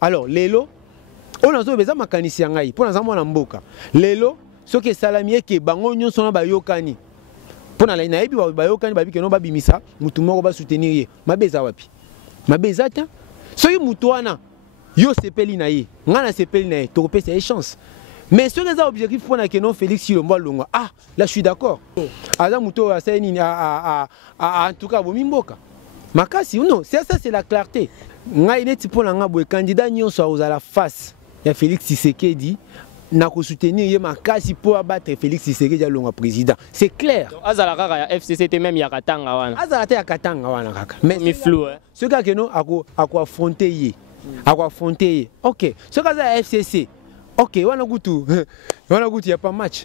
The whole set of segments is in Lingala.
Alors lelo on a zo beza makanisi ya ngai pona za mwana mboka lelo soki salami eke bango nyonso na bayokani pona la nayebi bayokani babi ke no babimisa mutu moko ba soutenir ye mabeza wapi mabeza ta soki mutu wana yo sepeli na ye ngana sepeli na ye to kopesa ye chance mais ce que objectif pour na kenon Félix Chilombo Longa ah là je suis d'accord aza muto a seni en tout cas bomimboka makasi non ça c'est la clarté ngai neti pour nga boy candidat nyonso a la face ya Félix Tshisekedi na ko soutenir ye makasi pour abattre Félix Tshisekedi ya Longa président c'est clair azala kaka ya FCC même ya katanga wana azala te ya katanga wana kaka mais mi flou hein ce gars kenon ako affronter ye ako affronter ye OK ce gars ya FCC OK, wana kutu ya pas match.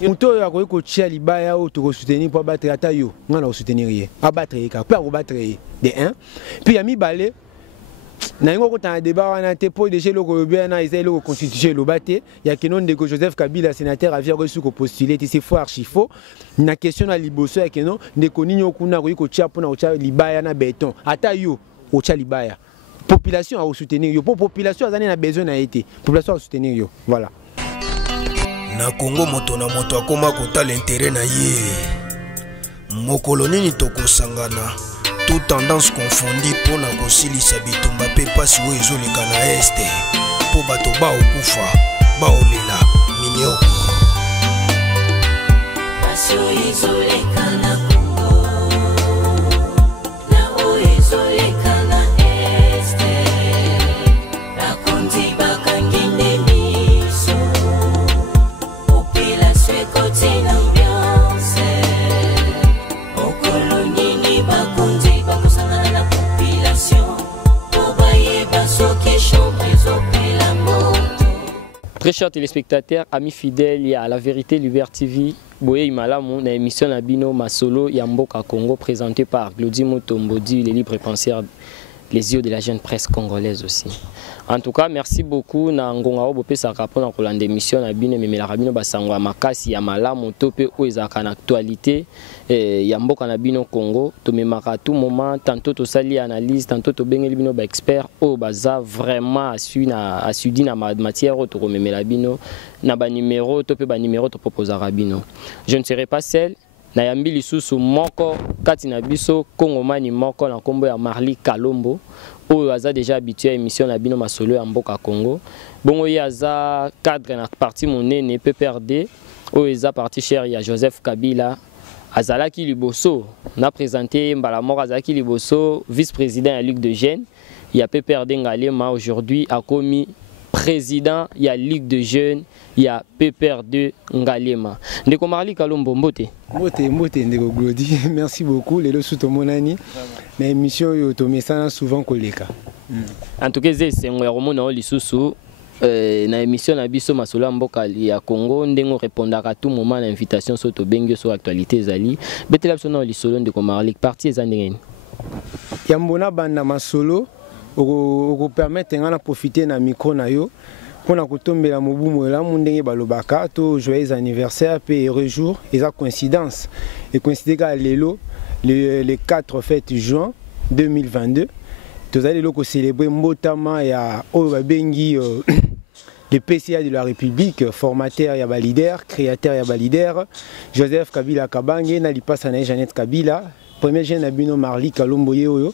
Muto ya ko chia libaya o to soutenir pour battre ata yo, ngana soutenir ye. Abattre ye ka, pour battre ye de 1. Puis ya mi balé na ngo ko ta débat wana te po déjà le ko bien na isaile ko constituer lo baté, ya kenon de Joseph Kabila sénateur avait reçu ko postuler c'est faux archi faux. Na question na liboso ya kenon de ko ninyo kuna ko chia pona o chia libaya na béton. Ata yo o chia libaya. Population à soutenir yo, population a besoin na été, population à soutenir yo, voilà. Na Congo moto na moto akoma kota l'intérêt na ye. Mokolo nini toko sangana, tout tendance confondue pour na kosilisa bitumba pe pasi wo ezoleka na este. Po bato ba okufa, ba olela minyo. Pasi ezoleka na Congo. Na o ezoleka Très chers téléspectateurs, amis fidèles, il y a La Vérité Luber TV. Boye Imalamu, une émission Nabino Masolo Yamboka Congo présentée par Glody Motombodi, les libres penseurs, les yeux de la jeune presse congolaise aussi. En tout cas, merci beaucoup na ngonga obope sa rapport na kolande émission Nabino memela rabino basangwa makasi ya malamu tope o ezaka na actualité Yamboka Nabino Congo to memaka tout moment tantôt to sali analyse tantôt to bengeli bino ba expert o baza vraiment asudi na matière to memela bino na ba numéro tope ba numéro to proposer rabino. Je ne serai pas seul. Na yambi lisusu moko kati na biso Kongomani moko na kombo ya Marli Kalombo oyo aza déjà habitué à émission na bino masolo ya mboka Congo bongo ye aza cadre na parti monene PPRD oyo eza parti cher ya Joseph Kabila azalaki liboso na présenté mbala moko azalaki liboso vice-président ya Ligue de Jeunes ya PPRD Ngalema aujourd'hui a commis président ya Ligue de Jeunes ya PPRD Ngalema. Ndeko Marli Kalombo mbote. Mbote ndeko Glody, merci beaucoup les le sous monani. Na émission yo to mesana souvent koleka. En tout cas c'est ngwe romona lisusu na émission na biso masolo mboka ya Congo ndengo répondaka à tout moment à l'invitation sur to bengi sur actualité zali. Betela biso na lisolo ndeko Marli parti ezandengeni. Yambona banda masolo oko permettre ngana profiter na micro na yo. Pour na kotombela mobumu la mundenge balobaka to joyeux anniversaire pe heureux jour eza coïncidence et coïncider ka lelo le 4 fête juin 2022 tous allez loko célébrer mbotama ya oyo bengi le PCA de la République formateur ya ba leader créateur ya ba leader Joseph Kabila Kabange na lipasa na Jeannette Kabila premier jeune Nabino Marli Kalombo oyo.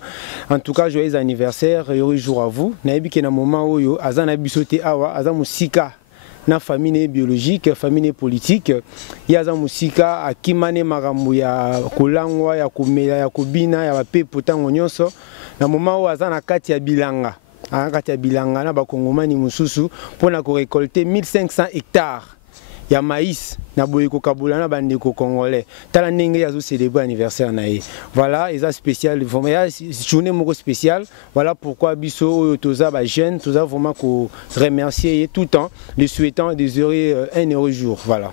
En tout cas joyeux anniversaire heureux jour à vous. Nayebi ke na moment oyo azana bisote awa aza musika na famille biologique famille politique ya aza musika akimane makambo ya kolangwa ya komela ya kobina ya bapepo tango nyonso na moment oyo azana kati ya bilanga kati ya bilanga na bakongomani mususu pona ko récolter 1500 hectares ya maïs na boyeko kabula na bandeko congolais tala ndenge yazo célébrer anniversaire na ye voilà eza spécial vraiment ya journée moko spéciale voilà pourquoi biso oyo toza ba jeune toza vraiment ko remercier tout le temps le souhaitant des heureux un heureux jour voilà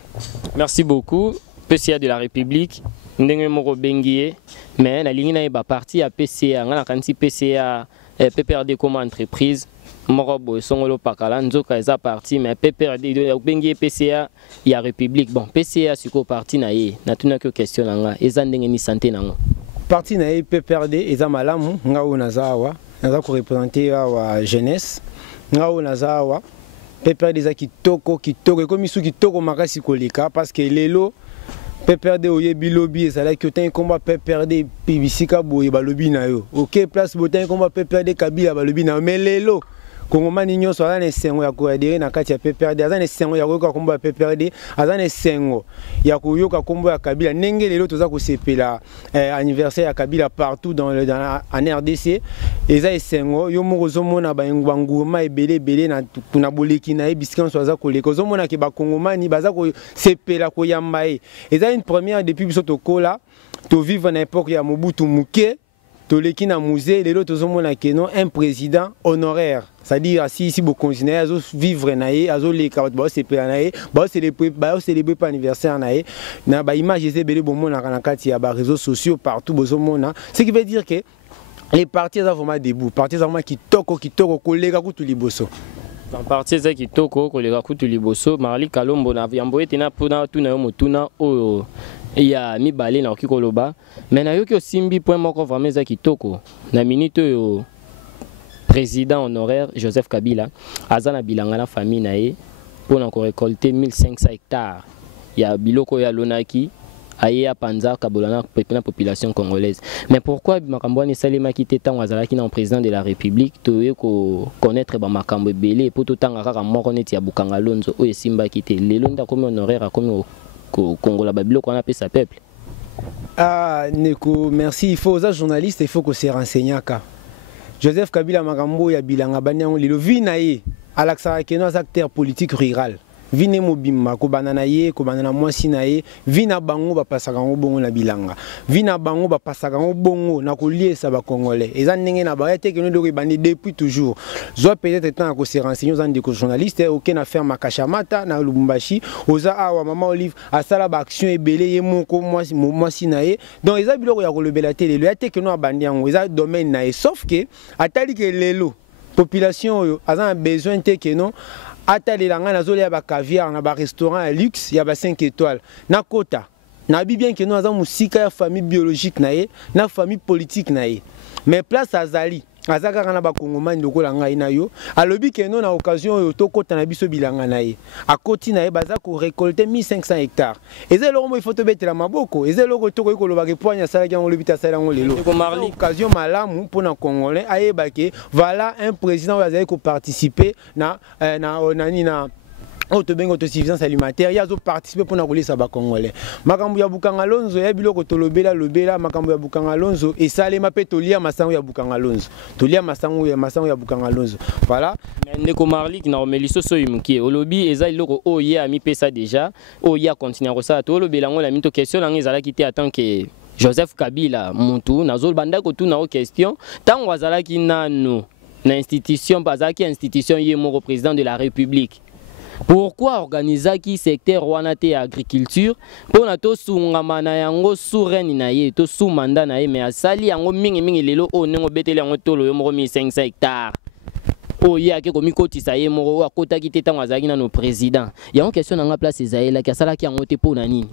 merci beaucoup PCA de la République ndenge moko bengié mais na ligne na ba parti ya PCA ngana kanti PCA PPRD comme entreprise Morobo songolo pakala nzoka eza parti mais PPRD bengi PCA ya République bon PCA siko parti na ye na tuna ko question nga eza ndenge ni santé nango parti na ye PPRD eza malamu nga ona zawa naza ko représenter wa jeunesse ngao nazawa PPRD za kitoko comme sou kitoko makasi koleka parce que lelo PPRD oyebi lobby ezala ki otangi komba PPRD bisika boye balobi na yo. OK place botangi komba PPRD Kabila balobi na yo. Mais lelo Kongomani nyonso aza na esengo ya koadere na kati ya PPRD, aza na esengo ya koyoka kombo ya PPRD, aza na esengo ya koyoka kombo ya Kabila. Ndenge lelo toza kosepela anniversaire ya Kabila partout en RDC. Eza esengo yo moko ozomona banguma ebele na boleki na ye bisika nyonso aza koleka. Ozomona ke bakongomani baza kosepela koyamba ye. Eza une première depuis biso tokola to vivre na époque ya Mobutu Muke. Toleki na musée, lelo tozomona ke non un président honoraire. C'est-à-dire si vous continuez à vivre naé, à les carottes, c'est pas naé, célébrer pas anniversaire naé, na ba image c'est belé bon mon na kati ya ba réseaux sociaux partout bozomona. Ce qui veut dire que les partis ont vraiment debout, partis vraiment qui toko koleka kutu liboso. En partie ça qui toko koleka kutu liboso, Marli Kalombo na yamboye tena pona tuna yo motuna o il y a mi balé na okikoloba, mais na yo ki osimbi point moko vraiment ça qui toko na minute yo président honoraire Joseph Kabila azana bilanga na famille nae pour na récolter 1500 hectares ya biloko ya lonaki aye a panza kabolana na population congolaise. Mais pourquoi makambo ni salema ki tetango azalaki na président de la République to ko connaître ba makambo belé pour tout tanga kaka moko neti ya Bukanga Lonzo o esimba ki te lelo nda comme honoraire a comme Congo la babilo qu'on appelle sa peuple. Ah Neko, merci. Il faut aux journalistes, il faut que se renseigner ka. Joseph Kabila makambo ya bilanga banyango lelo vinaye alaksara keno as acteur politique rural. Vine mobimma ko banana ye ko banana mwasi na ye vina bango ba pasaka ngo bongo na bilanga. Vina bango ba pasaka ngo bongo na ko liesa ba congolais. Eza ndenge na ba te keno de bandi depuis toujours. Zo peut-être temps ko se renseigner aux des journalistes aucun affaire makashamata na Lubumbashi oza awa mama Olive asala ba action ebele ye moko mwasi na ye. Donc eza biloko ya ko lebela tele le te keno abandi yango eza domaine na ye sauf que atali ke lelo population yo a besoin te keno atali la ngana zole ya ba caviar na ba restaurant à luxe ya ba 5 étoiles na kota na bi bien que nous avons musika ya famille biologique na ye na famille politique na ye mais place azali azaka kana ba kongomani lokola ngai na yo alobi que non na occasion yo to kota na biso bilanga na ye akoti na ye baza ko récolter 1500 hectares eze loko mo il faut to betela maboko eze loko to ko loba ke poanya sala ki ngolo bita sala ngolo lelo occasion malamu pour na congolais ayeba ke voilà un président qui a participer na autosuffisance alimentaire, il y a participé pour nous ça ba congolais. Makambu ya Bukanga Lonzo ya biloko tolobela makambu ya Bukanga Lonzo et ça les mapé tolia masango ya Bukanga Lonzo. Tolia masango ya Bukanga Lonzo. Voilà. Mais ndeko Marli qui na omeliso so yimki olobi eza iloko o ye a mi pesa déjà, o ye a continuer ça to lobela ngo la mito question na ngezala kité attend que Joseph Kabila muntu nazol banda ko tu na o question tango azala ki nanu na institution bazaki institution ye mo président de la République. Pourquoi organiser qui secteur wanate agriculture pour na to sungama na yango souverain na ye to sous mandat na ye mais asali yango mingi lelo o nengo betele yango tolo yo mo 1500 hectares o ya ke komi kotisa ye mo akota ki tetango azaki na no président yango question na nga place ezaela ki asala ki yango te po na nini.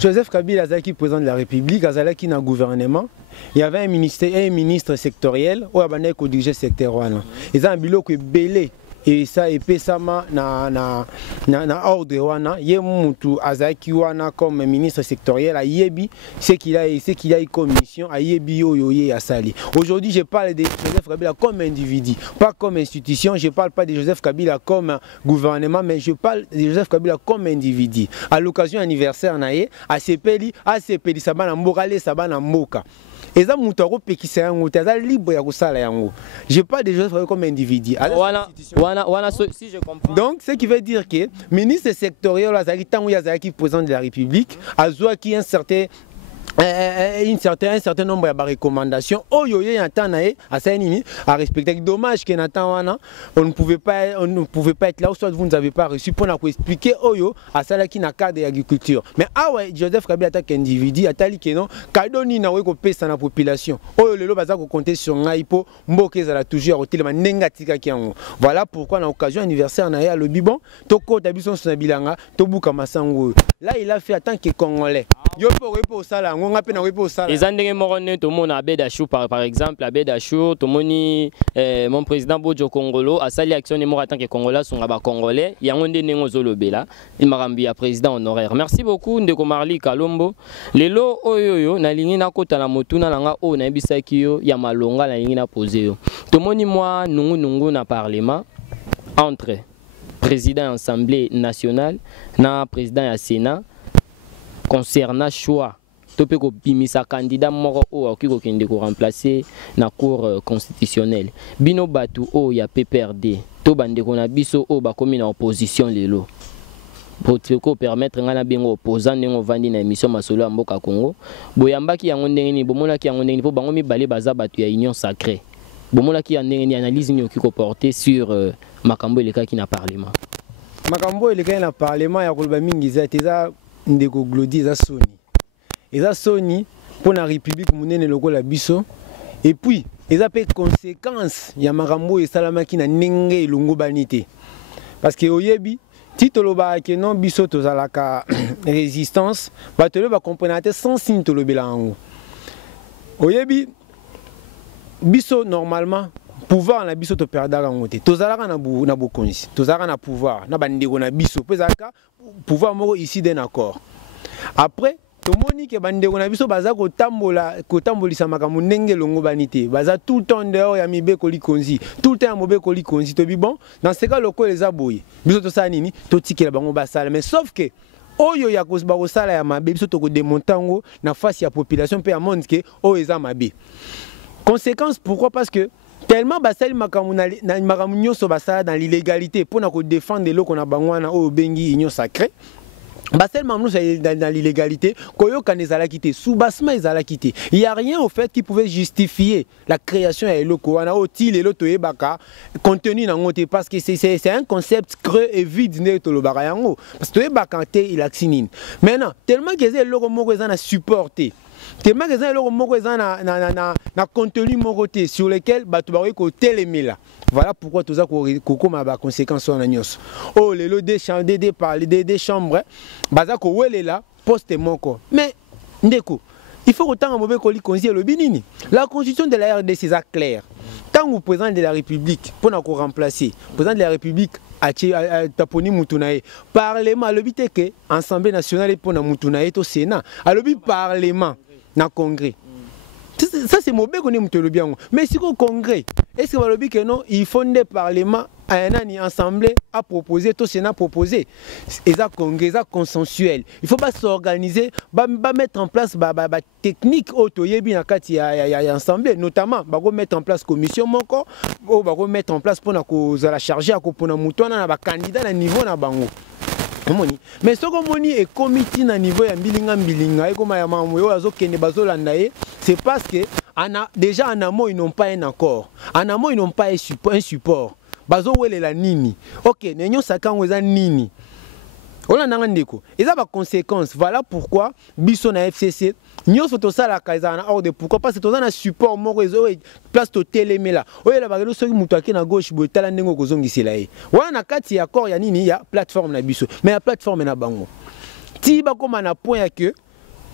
Joseph Kabila azaki président de la République azalaki na gouvernement il y avait un ministre sectoriel ou abandé ko diriger secteur wana ils ont biloko ebele et ça et pesama na ordre wana ye mutu azaki wana comme ministre sectoriel a yebi ce qu'il a eu comme mission a yebi yo ye asali. Aujourd'hui je parle de Joseph Kabila comme individu, pas comme institution, je parle pas de Joseph Kabila comme gouvernement mais je parle de Joseph Kabila comme individu. À l'occasion anniversaire na ye a sepeli sabana mboka le sabana mboka. Et ça, libre je parle des choses comme individu. Si je comprends. Donc, ce qui veut dire que le ministre sectoriel, président de la République, a qui un certain nombre de recommandations. Oh yo à respecter. Dommage que on ne pouvait pas être là ou soit vous n'avez pas reçu pour nous expliquer oh yo à ça qui n'a cadre d'agriculture. Mais ah ouais Joseph Kabila attaque individu atali que non cadeau ni na we ko pesa na population. Oh yo lelo baza ko compter sur ngai po mboke za la toujours au telema nengatika ki yango. Voilà pourquoi na occasion anniversaire na ya le bibon toko tabiso na bilanga to buka masango. Là il a fait en tant que congolais. yo po sala ngonga pe na po sala ezandenge moko ne to mona Abed Achour par exemple Abed Achour to moni mon président Bojo Kongolo a sali action ne moko en tant que congolais songa ba congolais yango nde nengo zolobela imarambi ya président honoraire. Merci beaucoup ndeko Marli Kalombo lelo oyoyo na lingi na kota na motuna nanga o na bisaki yo ya malonga na lingi na poser yo to moni moi nungu na parlement entre président de l'Assemblée nationale na président du Sénat concernant choix topé ko bimisa candidat moko o akiko kende ko remplacer na cour constitutionnelle bino batu o ya PPRD to bande ko na biso o ba komi na opposition lelo pour permettre ngana bengo opposant ngo vandi na émission masolo ya mboka Congo boyambaki yango ndenge ni bomonaki yango ndenge ni po bango mibale baza batu ya union sacrée bomolaki ya ndenge ni analyse ni okiko porter sur makambo elekaki na parlement makambo elekaki na parlement ya koloba mingi za ndeko Glody za soni eza soni pour la république monene lokola biso et puis eza pe conséquence ya makambo esalamaki na ndenge elongo banité parce que oyebi titoloba ke non biso tozalaka résistance batelo ba comprendre sans signe tolobela yango oyebi biso normalement pouvoir na biso to perdaka ngote tozalaka na bokonzi tozalaka na pouvoir na bandeko na biso pezaka pouvoir moko ici d'un accord après tomoni ke bandeko na biso baza kotambolisa makambo ndenge longo banité baza tout le temps dehors ya mibeko likonzi tout le temps ya mobeko likonzi to bi bon dans ce cas loko les aboye biso to sa nini to tikela bango basala mais sauf que oyo ya kosala ya mabe biso to ko démontango na face ya population pe ya monde ke o eza mabe. Conséquence, pourquoi? Parce que tellement basali makamou nyoso basala dans l'illégalité pour nous défendre l'eau qu'on a bangwana au bengi union sacrée. Basel mamnou dans l'illégalité, koyo kanezala quitté, sous-bassement ezala quitté. Il n'y a rien au fait qui pouvait justifier la création de l'eau koana oti le toye baka contenu dans ngote parce que c'est un concept creux et vide ne to lo baka yango parce que toye bakante il accinine. Maintenant, tellement que c'est l'eau moko ezana supporter. Tellement que l'eau moko ezana na contenu moroté sur lequel batu ba ko télémela. Voilà pourquoi tout ça koko ma ba conséquence on nyos. Oh les lots des chambres baza ko wele là poste moko. Mais ndeko, il faut autant mauvais ko li konzi le binini. La constitution de la RDC c'est clair. Tant que président de la République pour nous remplacer, président de la République a taponi mutunae parlement le but que Assemblée nationale pour na mutunae to Sénat. A le but parlement na congrès. Ça c'est mauvais qu'on est bien. Mais si au congrès, est-ce que le but que non, il faut des parlements à une assemblée à proposer, tout Sénat proposer. Et ça congrès, ça consensuel. Il faut pas s'organiser, pas mettre en place technique autoyebi na kati ya assemblée, notamment ba mettre en place commission moko, ba mettre en place pour la charger à pour na mutwana na ba candidat na niveau na bango. Mais ce qu'on dit est comité na niveau ya mbilinga et comme ya mamoyo azokende bazolanda c'est parce que déjà en amont ils n'ont pas un accord. En amont ils n'ont pas un support. Bazo wele la nini. OK, nenyo sakango eza nini. Ola nanga ndeko. Eza ba conséquence. Voilà pourquoi biso na FCC nyo soto sala kaizana hors de pourquoi parce que toza na support moko ezo place to télémela. Oyela ba soki mutu akena gauche bo tala ndengo kozongisela ye. Wana na kati ya accord ya nini ya plateforme na biso. Mais la plateforme na bango. Ti ba koma na point ya que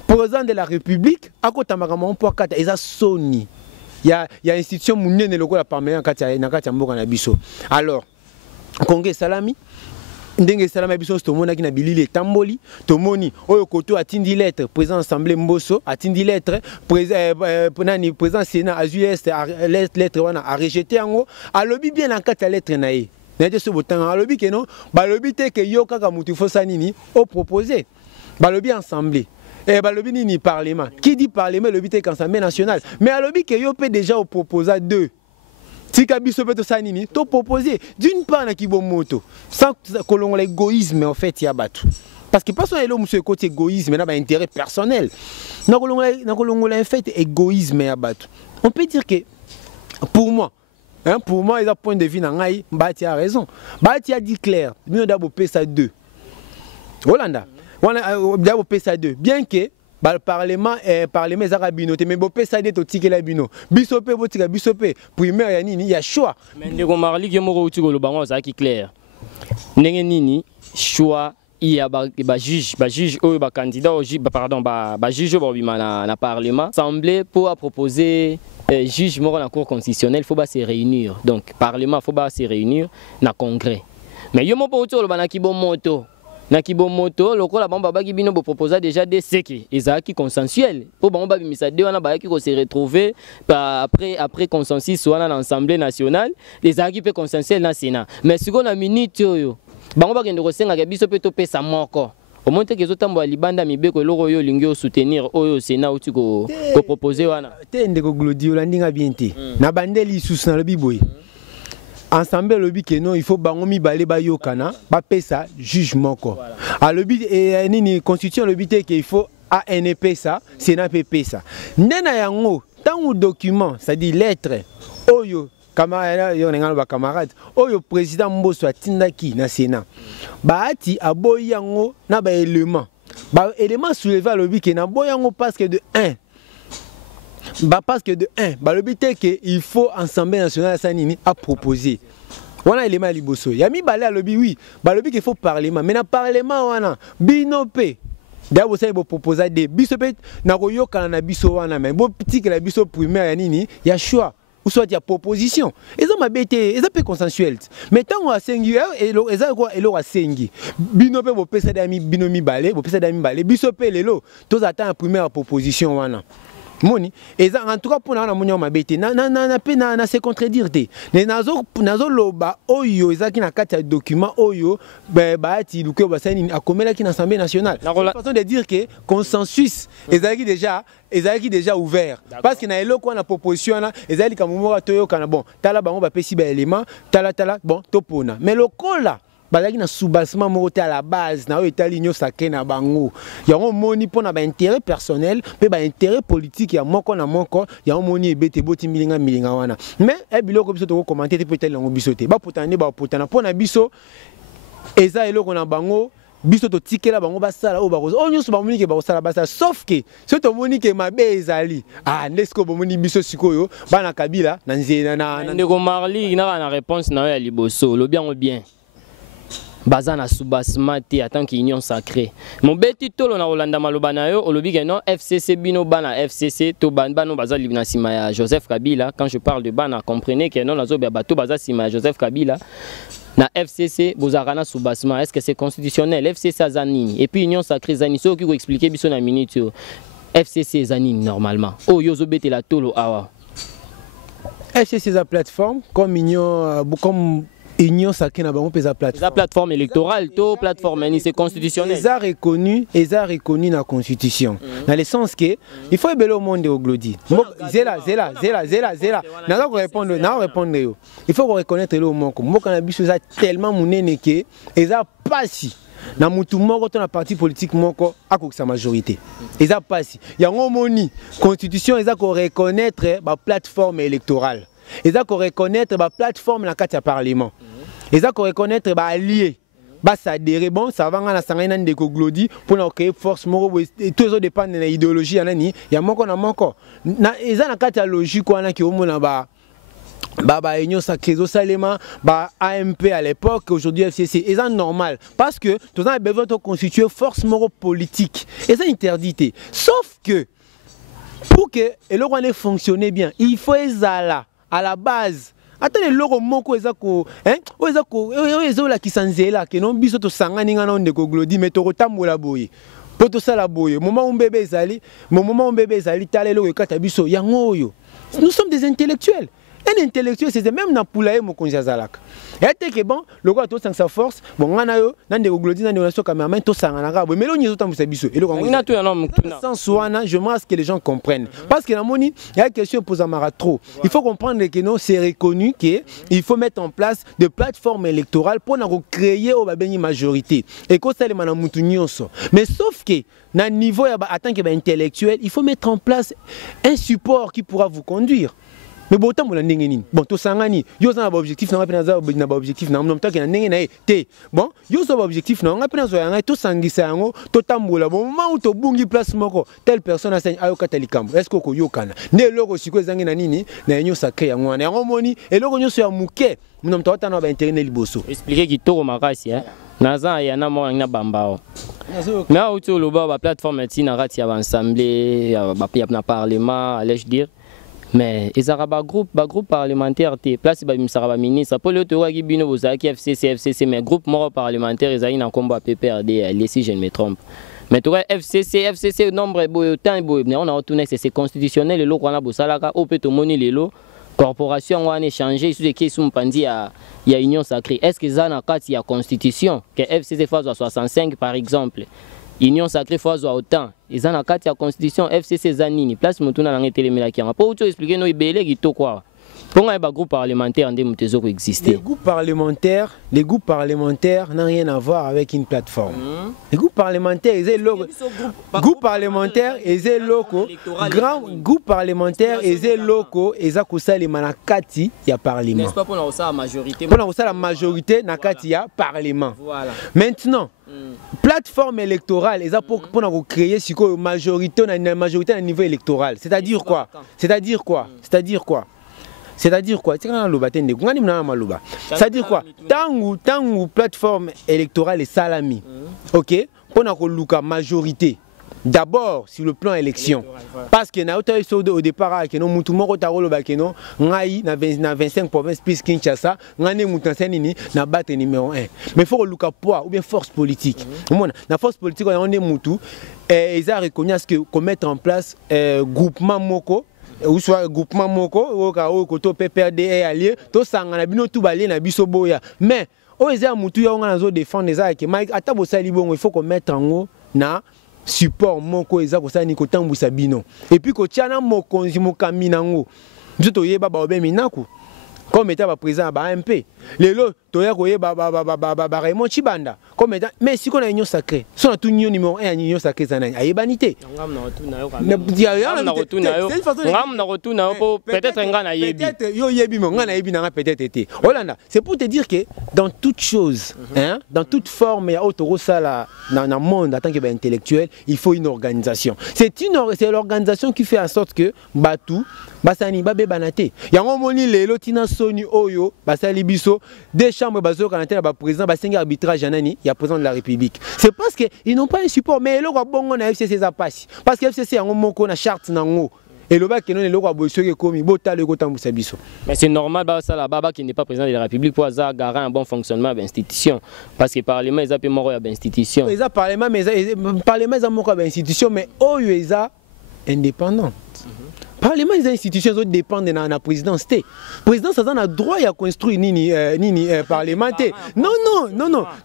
président de la République akota makambo mpo akata eza soni. Il y a institution munene lokola parmi na kati ya mboka na biso. Alors Congrès salami ndenge salama biso tomona ki na bilili tamboli tomoni oyo koto atindi lettre président assemblée Mboso atindi lettre président Sénat AJS lettre wana a rejeté yango alobi bien na kati ya lettre na ye na de ce botan alobi ke non balobi te ke yo kaka mutu fosa nini o proposer balobi assemblée et balobi nini parlement qui dit parlement le but est assemblée nationale mais alobi ke yo peut déjà au proposer deux. Si Kabiso peut ça nini, to proposer d'une part na kibomoto, sans que l'on l'égoïsme en fait y a battu. Parce que personne n'est monsieur côté égoïsme, n'a pas intérêt personnel. Na kolongo en fait égoïsme y a battu. On peut dire que pour moi, il a point de vue nangai, Bati a raison. Bati a dit clair, nous d'abord PSA 2. Hollanda, on d'abord PSA 2, bien que le Parlement les arabino mais bon pesa de tiki la bino bisope botika bisope primaire ya nini ya choix mais ndeko Marli ke moko uti ko lo bango za ki clair ndenge nini choix il y a ba juge ou ba candidat au juge pardon ba juge au na parlement semblait pour proposer juge mort dans la cour constitutionnelle faut pas se réunir donc parlement faut pas se réunir na congrès mais yo mo po to ba na kibomoto lokola bamba baki bino bo proposa déjà des seki ezaki consensuel pour bamba bimisa de wana ba ki ko se retrouver après consensus wana na l'Assemblée nationale les aki pe consensuel na Sénat mais siko na minute yo bango bakende ko senga biso pe to pesa moko au monte ke zotambo libanda mibeko loko yo lingi o soutenir oyo Sénat uti ko proposer wana te ndeko Glodi olandinga bien te na bandeli sous na lobi boy ensemble lobi que non il faut bango mibale ba yokana ba pesa jugement ko a lobi et nini constitution lobi te que il faut ANP ça Sénat PP ça ndena yango tango document ça dit lettre oyo camarade yo ngalo ba camarade oyo président Mbosso atindaki na Sénat baati aboyango na ba élément soulevé lobi que na boyango parce que de 1 le but est qu'il faut Assemblée nationale sanini à proposer. On a élément liboso. Yami balé à lobby oui, lobby qu'il faut parlement. Mais dans parlement wana binopé. D'abord ça il faut proposer des bisopé na koyo kana biso wana mais bon petit que la biso primaire nini, il y a choix. Ou soit il y a proposition. Ils ont m'abêté, ils ont peu consensuel. Mais tant on a sengi et ils ont quoi et l'on a sengi. Binopé vos pesa d'ami binomi balé, vos pesa d'ami balé. Bisopé les lots. Tous attendent la première proposition wana. Moni et en tout cas pour na monyo mabete na se contredire te nazo loba oyo ezaki na kati ya document oyo ba ti luke ba sani akomela ki na Assemblée nationale la façon de dire que consensus ezaki déjà ouvert parce que na eloko na proposition na ezali kamumora toyo kana bon tala bango ba pesi ba élément tala bon topona mais lokola bazaki na soubassement moko à la base na État l'union sacrée na bango yango moni pona ba intérêt personnel pe ba intérêt politique ya moko na moko yango moni ebete boti milinga wana mais biloko biso to commenter te peut-être lango biso te ba potana pona biso eza eloko na bango biso to tikela bango basala o bakozo o nyusu ba moni ke ba sala basala sauf que ce to moni ke mabe ezali nesko bo moni biso sikoyo bana Kabila na nzena na ndeko Marli na réponse na ya liboso lo bien Bazana Soubasmati en tant qu'union sacrée. Mon beti tolo na Rolanda Malobana yo, olobi que non FCC bino bana FCC to bano baza libna sima Joseph Kabila. Quand je parle de bana, comprenez que non nazo bato baza sima Joseph Kabila. Na FCC bozarana Soubasma, est-ce que c'est constitutionnel? FCC Zanini et puis union sacrée Zanini, so qui vous expliquer biso na minute yo. FCC Zanini normalement. Oh yo zo beti la tolo awa. FCC la plateforme comme union Union sacrée na bango pesa plateforme. La plateforme électorale, to plateforme ni c'est constitutionnel. Les a reconnu la constitution. Dans le sens que il faut ébeler au monde au Glodi. Zela. N'a répondre yo. Il faut reconnaître le monde comme moi kana biso za tellement munene que eza pasi. Na mutu moko to na parti politique moko akokisa majorité. Eza pasi. Yango moni constitution eza ko reconnaître ba plateforme électorale. Ils ont reconnaître la plateforme dans le parlement. Ils ont reconnaître les alliés. Ça adhéré bon, ça va dans la de Glodi pour créer force morale. Tout ça dépend de l'idéologie. Il y a moko na moko. Ils ont la logique qui au monde Baba Union Sacrée Salema, AMP à l'époque, aujourd'hui FCC. Et c'est normal parce que tout ça besoin de constituer force morale politique. Et c'est interdit. Sauf que pour que le fonctionne bien, il faut ezala à la base. Attendez, le moko ezako, la kisanzela, que non biso to sangani ngana ndeko Glodi, mais to rotambola boye. Poto sala boye. Moment où bébé zali, tale lo kata biso yango yo. Nous sommes des intellectuels. Un intellectuel, c'est même na poulaye mo konja zalaka. Et que bon, le gars to sang sa force, bon ngana yo, nan de Glodi nan de nation cameraman to sangana ga, mais lo nyezo tambusa biso. Et le sans soana, je pense que les gens comprennent. Parce que la moni, il y a une question pour Zamara trop. Il faut comprendre que non, c'est reconnu qu'il faut mettre en place des plateformes électorales pour créer une majorité. Et que ça les manamutu nyonso. Mais sauf que na niveau en tant qu'intellectuel, il faut mettre en place un support qui pourra vous conduire. Mais bon, tant que bon, tout ça, yo ça objectif, non, pas objectif, non, non, tant que na te. Bon, yo ça objectif, non, pas na tout sangisa yango, tout tambola. Bon, moment où to bungi place moko, telle personne a signé ayo katalikambo. Est-ce que yo kana? Ne logo siko zangi na nini, na union sacrée yango na ngomoni, et logo nyo so ya muke, mon mto tana ba internet liboso. Expliquer ki toro makasi hein. naza ya na mo na bambao mais auto le ba plateforme tina rati ya assemblée ya na parlement allais-je dire mais ils ont groupe parlementaire te place ba misara ministre pour le tour qui bino bozaki FCC mais groupe mort parlementaire ils ont un combat PPRD si je ne me trompe mais tu vois FCC nombre autant on a retourné c'est constitutionnel le loko na bosalaka au peut moni lelo corporation on a échangé sur des questions pandi ya union sacrée est-ce que ça na kati ya constitution que FCC phase 65 par exemple union sacrée phase autant ils ont na kati ya constitution FCC zanini place mutuna na ngetelemela kianga pour tu expliquer no ibele kito quoi pour un groupe parlementaire ndé mutezo exister les groupes parlementaires n'ont rien à voir avec une plateforme. Les groupes parlementaires ils logo groupe parlementaire ils loko grand groupe parlementaire ils loko ils a kusali manakati ya parlement. N'est-ce pas pour la majorité? Pour la majorité nakati ya parlement. Voilà. Maintenant plateforme électorale ils a pour créer siko majorité à niveau électoral. C'est-à-dire quoi? C'est-à-dire quoi? C'est-à-dire quoi? C'est-à-dire quoi? C'est-à-dire quoi? Tangu plateforme électorale est salami. Ok? Pour la majorité. D'abord sur le plan élection. Parce que au départ, que nous na 25 provinces plus Kinshasa, na batte numéro 1. Mais il faut que poids ou bien force politique. La force politique on est mutu et ils ont reconnu qu'on mette en place groupement moko ou soit groupement moko au koto PPRD allié to sangana bino tout balé na biso boya mais o eza mutu ya ngana zo défendre za ke Mike atabo sali bongo il faut qu'on mette en haut na support moko eza ko sani ko tambusa bino et puis ko tiana mokonzi mokamina ngo nzoto yeba ba obemi naku comme état président ba MP lelo toya ko yeba ba Raymond Chibanda comme état mais si qu'on a union sacrée son tout union numéro 1 union sacrée ça n'a ayebanité peut-être yo yebi mo ngana yebi na peut-être été Hollanda c'est pour te dire que dans toute chose hein dans toute forme ya autoro sala dans monde en tant que intellectuel il faut une organisation c'est l'organisation qui fait en sorte que batu basani babe banate yango moni lelo tina soni oyo basali biso des chambres bazo kanate ba président basengi arbitrage anani ya président de la République c'est parce que ils n'ont pas un support mais le bongo na FCC ça passe parce que FCC yango moko na charte nango et le bac non le loko bosoke komi bota le kotambusa biso mais c'est normal ba ça la baba qui n'est pas président de la République pour avoir garant un bon fonctionnement de l'institution parce que parlement ils a peu moko ya institution ils a parlement mais parlement ils a moko ya institution mais oyo ils a indépendant Parlement des institutions dépendent de la présidence. La présidence a le droit à construire nini parlementaire. Non.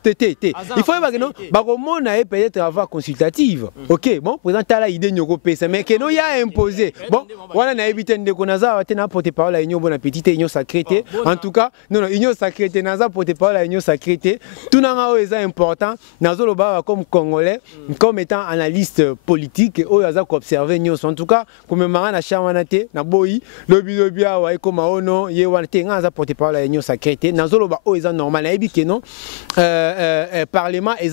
Il faut que peut-être avoir consultative. Ok, bon, président a l'idée de nous mais que nous y a imposé. Bon, voilà, on a évité de connaître n'importe parole à l'union bonne appétit, union sacrée. En tout cas, non, union sacrée, n'a pas parole à l'union sacrée. Tout est important. Nous comme Congolais, comme étant analyste politique, nous avons observé. En tout cas, comme Marana Chamanate, Naboyi, Lobi Awa, Ekomaono, Yewante, nous avons porté parole à l'union sacrée. Nous avons normal. Non, Parlement et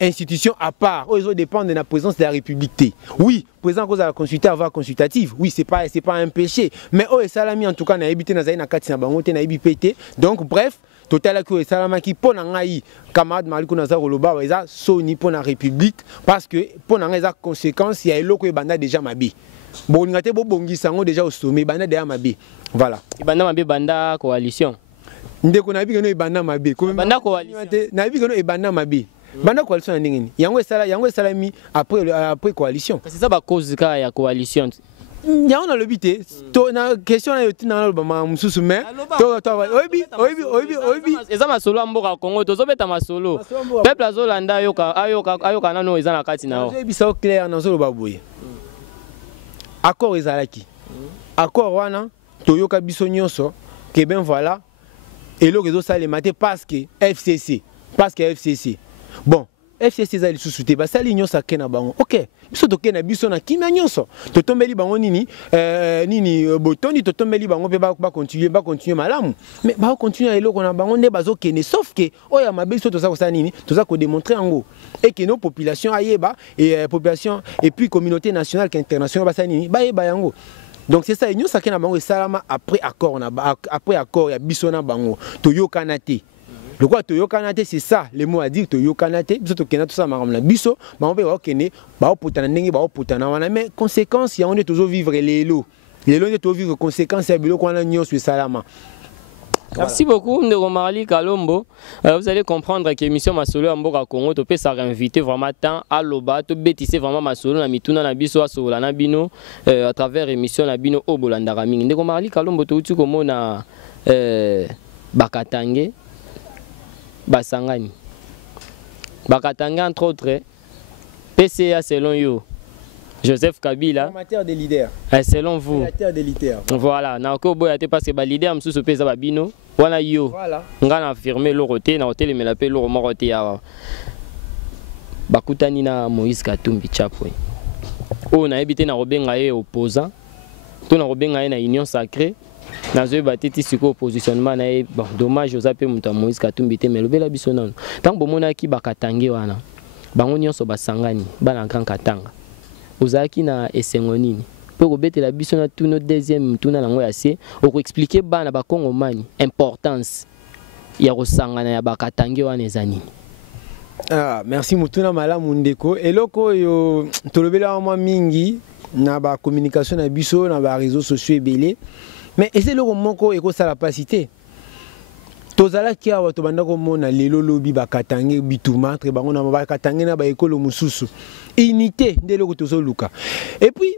institution à part. Ils dépendent de la présence de la République. Oui, président cause la consulter avoir consultative. Oui, c'est pas un péché. Mais oh et salami en tout cas na habité na zaina kati na bango te na ibipete. Donc bref, total que salama qui pona ngai camarade Maliko Nazaro Loba eza soni pour la République parce que pour ngai za conséquence il y a eloko e banda déjà mabi. Bon ngate bo bongisa ngo déjà au sommet banda déjà mabi. Voilà. Banda mabi banda coalition. Ndeko na bigeno e banda mabi. Banda coalition. Na bigeno e banda mabi. Banda coalition ndengeni. Yango salami après coalition. C'est ça ba cause ka ya coalition. Ya on a le bité. To na question na yoti na ba mususu mais to obi. Eza masolo mboka Congo to zobeta masolo. Peuple azolanda ayoka nano eza na kati na o. Obi ça clair na zolo baboye. Accord ezalaki. Accord wana toyoka biso nyonso que ben voilà et le réseau ça les maté parce que FCC. Bon, FCC za lisusuté ba sali nyonso akena bango. OK. Biso tokena biso na kimia nyonso. To tombeli bango nini botondi to tombeli bango pe ba continuer malamu. Mais ba continuer eloko na bango nde bazo kene sauf que oya mabe biso to za ko sa nini, to za ko démontrer ngo et que nos populations ayeba et population et puis communauté nationale qu'internationale ba sa nini, ba yeba yango. Donc c'est ça, nous sakena bango salama après accord ya biso na bango to yokana te. Le quoi toyokanate c'est ça le mot à dire toyokanate biso tokena tout ça maramna biso ba on okene ba oputana ndenge ba oputana wana mais conséquence ya on est toujours vivre lelo on est toujours vivre conséquence ya biloko wana nyonso salama. Merci beaucoup, Ndeko Marli Kalombo. Vous allez comprendre que l'émission Masolo à Mboka Congo, tu peux s'inviter vraiment tant à l'oba, tu bétisser vraiment Masolo, na mituna na biso asola na bino à travers l'émission na bino au Bolandaraming. Ndeko Marli Kalombo, tu comme na Bakatange, Basangani. Bakatange entre autres, PCA selon you. Joseph Kabila. Formateur des leaders. Selon vous. Formateur des leaders. Voilà. Na ko boyate parce que ba leader msusu pesa ba bino. Wana yo. Voilà. Nga na affirmer le roté na hôtel me l'appelle le roté ya. Bakutani na Moïse Katumbi Chapwe. O na ebité na robenga ye opposant. To na robenga ye na union sacrée. Na zo batiti siko positionnement na ye bon dommage aux appels muta Moïse Katumbi te mais lobela biso non. Tant bomona ki bakatange wana. Bango nyonso basangani bana grand katanga. Ozaki na esengo nini pour obetela biso na tout notre deuxième tuna nango ya se expliquer bana ba Kongomani importance ya kosangana ya bakatange wana ezani. Ah merci mutuna malamu ndeko eloko yo tolobela mwa mingi na ba communication na biso na ba réseaux sociaux ebele mais ese loko moko ekosala pasité tozala ki awa tobanda komona lelo lobi bakatange bituma tre bango na bakatange na ba ekolo mususu unité nde loko tozoluka et puis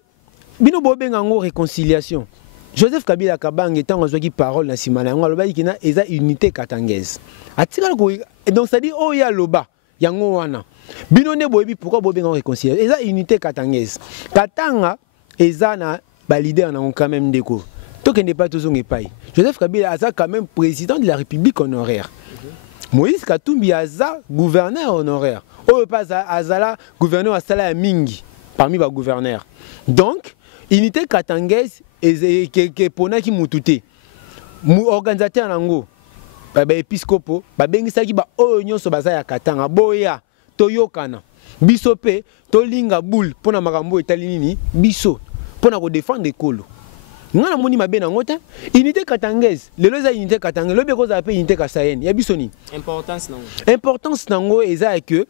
bino bobenga ngo réconciliation. Joseph Kabila Kabange tango zwaki parole na simana ngo aloba ikina eza unité katangaise atikala ko donc ça dit oh ya loba yango wana bino ne boyebi pourquoi bobenga ngo réconciliation eza unité katangaise katanga eza na ba leader na quand même ndeko. Donc il n'est pas toujours épaillé. Joseph Kabila Aza quand même président de la République honoraire. Moïse Katumbi Aza gouverneur honoraire. Oh pas Azala gouverneur Asala Mingi parmi les gouverneurs. Donc unité katangaise et que pona ki mutute. Organisateur nango ba épiscopo ba bengisaki ba oyo nyonso baza ya katanga boya toyokana biso pe tolinga boule pona makambo etali nini biso pona ko défendre ekolo. Ngana moni mabe na ngota unité katangaise lelo za unité katangaise lobe ko za pe unité kasayeni ya biso ni importance nango eza que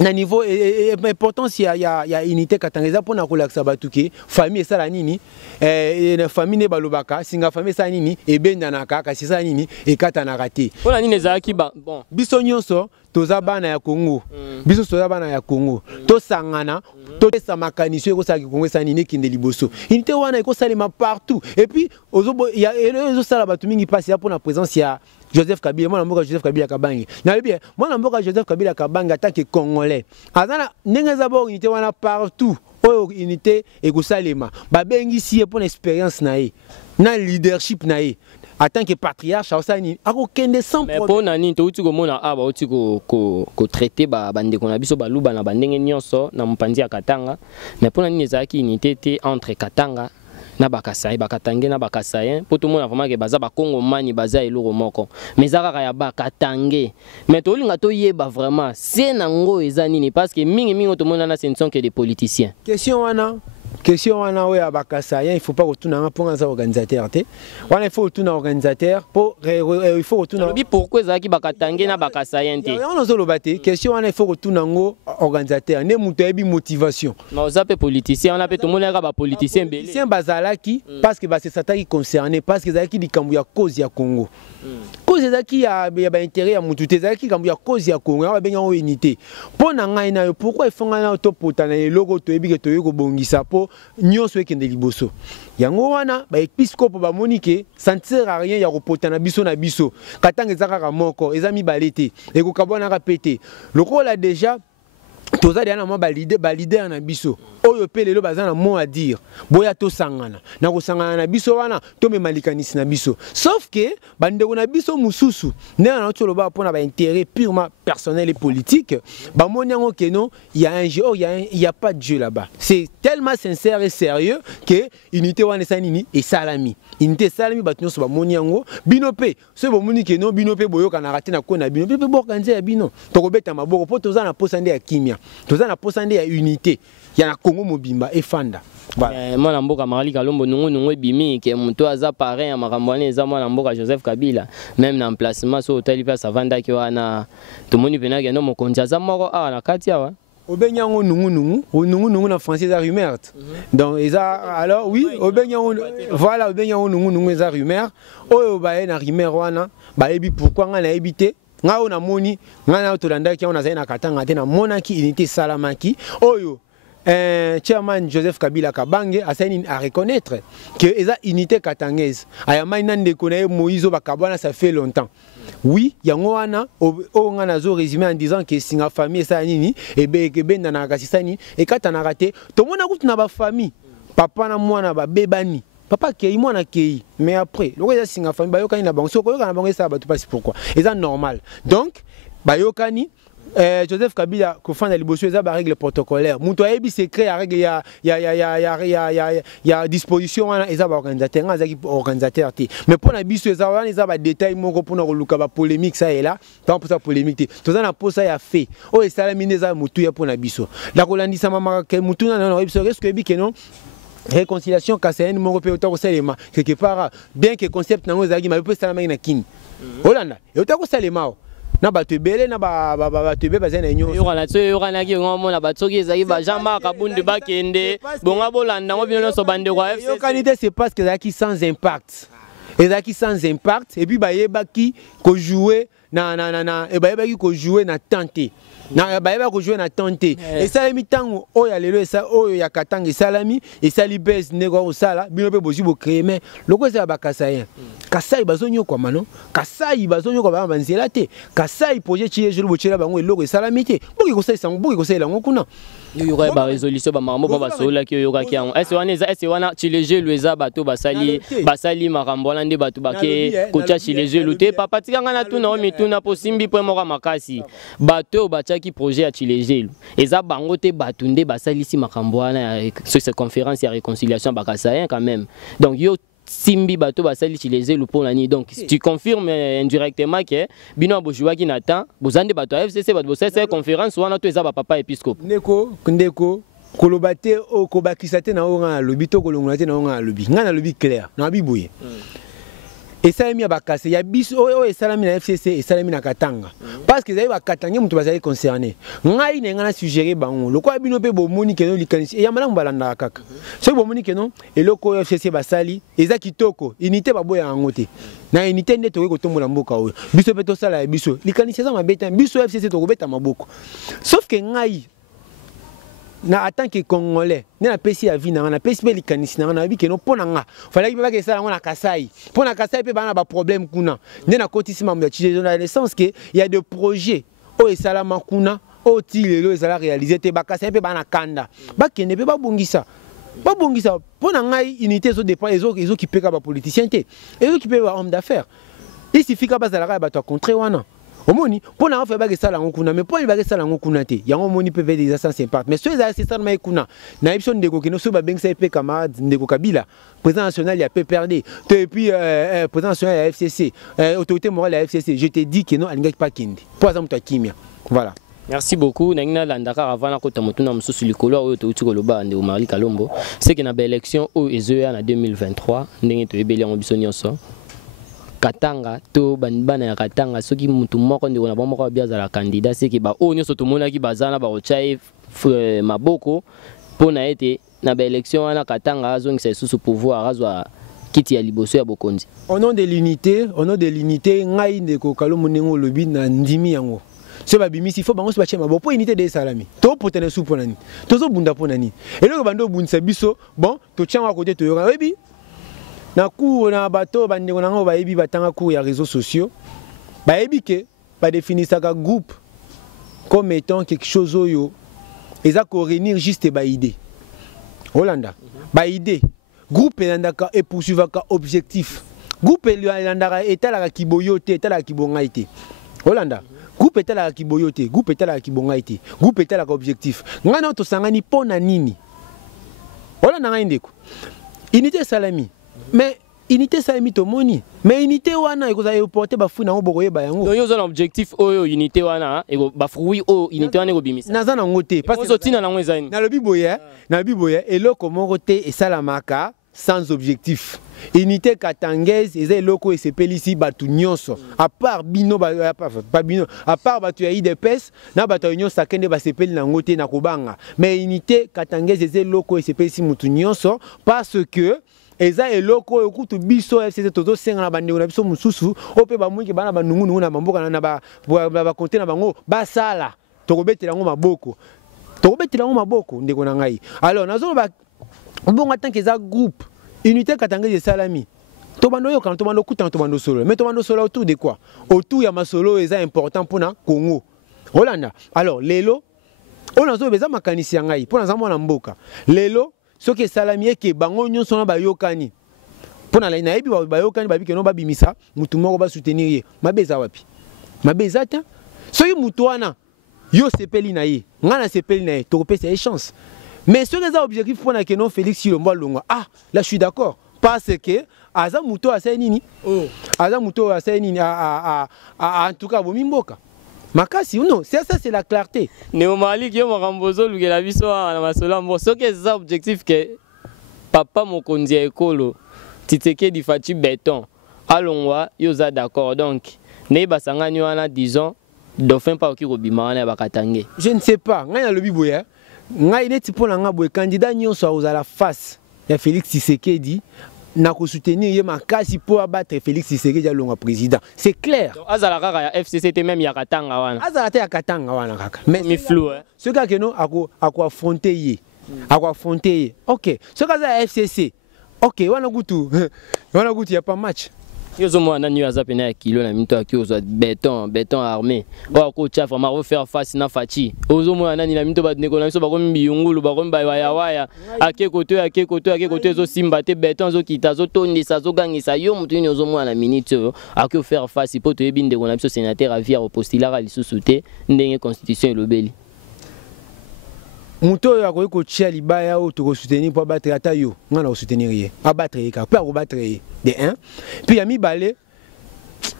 na niveau importance ya unité katangaise pona ko laksa batuke famille sala nini na famille ne balobaka singa famille sala nini ebenda na kaka sisa nini ekata na raté pona nini za ki ba bon biso nyonso toza bana ya Congo biso toza bana ya Congo to sangana to sa makaniso eko sa Congo sa nini kinde liboso unité wana eko salima partout et puis ozobo ya ezo sala batu mingi passe ya pona présence ya Joseph Kabila mwana mboka Joseph Kabila Kabange na bien mwana mboka Joseph Kabila Kabange attaque congolais azana ndenge za bo unité wana partout o unité eko salima ba bengi si pona expérience na ye na leadership na ye en tant que patriarche osani akokende sans problème. Mais pour nani to uti ko mona aba uti ko traiter ba bandeko na biso baluba na bandenge nyonso na mpanzi ya Katanga mais pour nani ezaki unité te entre Katanga na bakasai bakatange na bakasayen pour tout le monde vraiment que baza ba Kongomani baza eloko moko mais zaka ya bakatange mais to linga to yeba vraiment c'est nango ezanini parce que mingi to mona na ce ne sont que des politiciens. Question wana oya bakasaya il faut pas retourner en pour un organisateur té wana il faut retourner organisateur pour il faut retourner pourquoi zaki bakatange na bakasaya té on a zolo baté question wana il faut retourner ngo organisateur ne muto ebi motivation mais za pe politicien on a pe tout monde ba politicien belé politicien bazalaki parce que c'est ça qui concerné parce que zaki dikambu ya cause ya Congo cause zaki ya ba intérêt ya mutu te zaki kambu ya cause ya Congo ba benga unité pona ngai na pourquoi il faut ngana to potana le logo to ebi ke to yeko bongisa po nyonso ekende liboso yango wana ba episcope ba monike ça ne sert à rien ya kopotana biso na biso katanga ezaka moko ezami balete ekokabona ka pété lokola déjà toza dia na mo ba leader na biso oyo pelelo bazana mot à dire boya to sangana na ko sangana na biso wana to me malikanisi na biso sauf que bandeko na biso mususu ne na to loba pona ba intérêt purement personnel et politique ba moniango que non il y a un jeu il y a pas de jeu là-bas c'est tellement sincère et sérieux que unité wana sanini et salami unité salami ba nyonso ba moniango binope ce bo moni que non binope boyoka na raté na ko na binope bokanze ya bino to ko beta maboko po toza na posande ya kimia toza na posande ya unité ya na Congo mobimba efanda. Voilà. Moi namboka Marali Kalombo nungu bimi ke muto aza parrain ya makambwane eza moi namboka Joseph Kabila même na emplacement so hôtel place avanda ki wana tomoni pena ke no mokonzi aza moko awa na kati awa Obenyango nungu na français eza rumeur. Donc eza alors oui obenyango voilà obenyango nungu eza rumeur oyo baye na rumeur wana bayebi pourquoi nga na ebité nga ona moni nga na tolanda ki ona zaina katanga te na monaki unité salamaki oyo chairman Joseph Kabila Kabange a reconnaître que eza unité katangaise ayamai nande konaye Moïse Bakabwana ça fait longtemps. Oui, yango wana o nga nazo résumé en disant que singa famille ça nini et benda na kasisani et katana raté to mona kutu na ba famille papa na mwana ba bebani papa kei mwana kei mais après loko eza singa famille bayokani na bango soko yokana bango ça ba tout passe pourquoi et ça normal donc bayokani Joseph Kabila kofanda liboso eza ba règle protocolaire muto ayebi secret ya règle ya disposition wana eza ba organisateur nga zaki organisateur te mais pour na biso eza wana eza ba détail moko pour na koluka ba polémique ça est là pas pour ça polémique te toza na posa ya fait o esala mine eza mutu ya pour na biso la kolandisa mama ke mutu na na biso est-ce que ebi ke non réconciliation kasayen moko pe otako salema quelque part bien que concept nango ezaki ma pe salama na kini Holanda et otako salema na bato ebele na bato ebele bazana nyonso yokana tso yokana ki ngomona batsoki ezaki ba Jean-Marc Kabundu bakende bonga bolanda ngo bino so bande kwa FC yokanité c'est parce que ezaki sans impact ezaki sans impact et puis bayebaki ko jouer na et bayebaki ko jouer na tenter na bayeba ko jouer na tenter et salami tango oyo lelo esa oyo ya katanga salami et sali base nego osala bino pe bozi bo créer mais loko eza bakasayen kasai bazonyo kwa mano kasai bazonyo kwa ba nzela te kasai projet chi jelo bochela bango eloko salami te boki ko saisa boki ko saila ngokuna yo ko ba résolution ba mambo ba sola ki yo ka ki yango ese wana chileje lueza bato basali makambo lande bato bake kocha chileje lute papa tikanga na tuna o mituna posimbi po moka makasi bato bachaki projet ya chileje eza bango te bato nde basali si makambo wana sur cette conférence ya réconciliation bakasayen quand même donc yo simbi bato basali chileje lu pour nani donc tu confirmes indirectement que bino bojuwa ki natan bozande bato FCC bato bosese conférence wana to eza ba papa épiscope ndeko kolobate o kobakisa te na onga lobi to kolongola te na onga lobi ngana lobi clair na bibuye et ça mi abakase ya biso o et salami na FCC et salami na Katanga parce que zai bakatanga mutu bazali concerné ngai ne ngana suggérer bango loko bino pe bomoni ke no likanisi ya malamu balanda kaka so bomoni ke no eloko FCC basali eza kitoko unité baboya ngote na unité nde to ko tombola mboka oyo biso pe to sala ya biso likanisi za mabeta biso FCC to kobeta maboko sauf que ngai na en tant que Congolais na pesi ya vie na pesi pe likanisi na bi ke no pona nga fallait ba ke sala na Kasai pona Kasai pe bana ba problème kuna nde na kotisi mambo ya chilezo na le sens que il y a des projets o esala makuna o tilelo esala réaliser te ba Kasai pe bana kanda ba kende pe ba bongisa pona ngai unité so dépend ezo qui peka ba politicien te ezo qui pe ba homme d'affaires il suffit ka bazala ka ba to contre wana omoni pona afa ba ke sala ngokuna mais pona ba ke sala ngokuna te yango moni pe des assistants sympa mais ceux za assistants mai kuna na ipson ndeko kino so ba bengisa pe camarade ndeko Kabila président national il a peu perdu et puis président national ya FCC autorité morale ya FCC je te dis que non alingaki pas kindi pour exemple kimia voilà. Merci beaucoup. Nengna landaka avant ko tamotuna mususu likolo oyo to uti koloba nde Marali Kalombo c'est que na ba élection o ezoya na 2023 ndenge to ebeli ngo biso nyonso Katanga to bana ya Katanga soki mutu moko ndeko na bomoko biaza la candidat c'est que ba o nyonso to monaki bazana ba ochai maboko pona ete na ba élection wana Katanga azongisa susu pouvoir azwa kiti ya liboso ya bokonzi au nom de l'unité ngai ndeko Kalombo nengo lobi na ndimi yango ce babimisi faut bango se bachema bon pour unité de salami to potene sou ponani tozo bunda ponani et le bando bundisa biso bon to tchanga à côté to yoka webi na cour na bato bande na ngo bayebi batanga cour ya réseaux sociaux bayebi ke ba définir ka groupe comme étant quelque chose oyo eza ko réunir juste ba idée Hollanda ba idée groupe elandaka et poursuivre ka objectif groupe elandaka etala ki boyote etala ki bongaite Hollanda groupe etala ki boyote groupe etala ki bongaite groupe etala ka objectif ngana to sangani pona nini Hollanda ngai ndeko unité salami mais unité ça est moni mais unité wana eko za porter ba fou na bokoye ba yango donc yo zo objectif oyo unité wana eko ba fruit o unité wana eko bimisa naza na ngote parce que tina na ngo ezani na lobi boye eloko moko te esalamaka sans objectif. Unité katangese eza eloko esepelisi batu nyonso à part bino pas bino à part batu ya IDPS na batu nyonso akende basepeli na ngote na kobanga mais unité katangese eza eloko esepelisi mutu nyonso parce que eza eloko okutu biso FCC toto senga na bandeko na biso mususu ope ba mwingi bana banungu na mamboka na ba konte na bango basala tokobetela ngo maboko ndeko na ngai alors nazo ba bon tant que ça groupe unité katangese salami tobando yo quand tobando kuta tobando solo mais tobando solo autour de quoi autour ya masolo eza important pour na Congo Rolanda alors lelo on a zo beza makanisi ya ngai pour na zamona mboka lelo soki salami eke bango nyonso na bayokani pona la nayebi bayokani babike no babimisa mutu moko ba soutenir ye mabeza wapi mabeza ta soki mutu wana yo sepeli na ye ngana sepeli na ye to kopesa e chance mais ce que objectif pour na kenon Félix Chilombo Longa là je suis d'accord parce que aza mutu asa nini aza mutu asa nini en tout cas bomimboka makasi non ça c'est la clarté Néo Malik yo makambozo lugela biso na masolo mbo ce que ça objectif que papa mokonzi ekolo Tshisekedi Fachi béton alongwa yo za d'accord donc ne basangani wana disons dauphin pas ki robima wana bakatange je ne sais pas ngai na lobi boya ngai neti pona nga boye candidat nyonso akozala face ya Félix Tshisekedi na ko soutenir ye makasi pour abattre Félix Tshisekedi alonga président c'est clair donc azala kaka ya FCC même ya katanga wana azala te ya katanga wana kaka mais mi flou hein ce gars que non ako affronter ye OK ce gars ya FCC OK wana gutu ya pas match yo zo mwana nyo azapena ya kilo na minto aki ozo béton armé wa ko cha vraiment refaire face na Fachi ozo mwana ni na minto ba ndeko na biso ba ko mbiyungulu ba ko mbaya waya ake koto zo simba te béton zo kita zo tondisa zo gangisa yo mutu ni ozo mwana minute ake faire face po to yebi ndeko na biso sénateur avia au postulat lisusu te ndenge constitution elobeli muto ya ko chia libaya o to soutenir pour battre ata yo ngana ko soutenir ye abattre ka pour ko battre de 1 puis ya mibale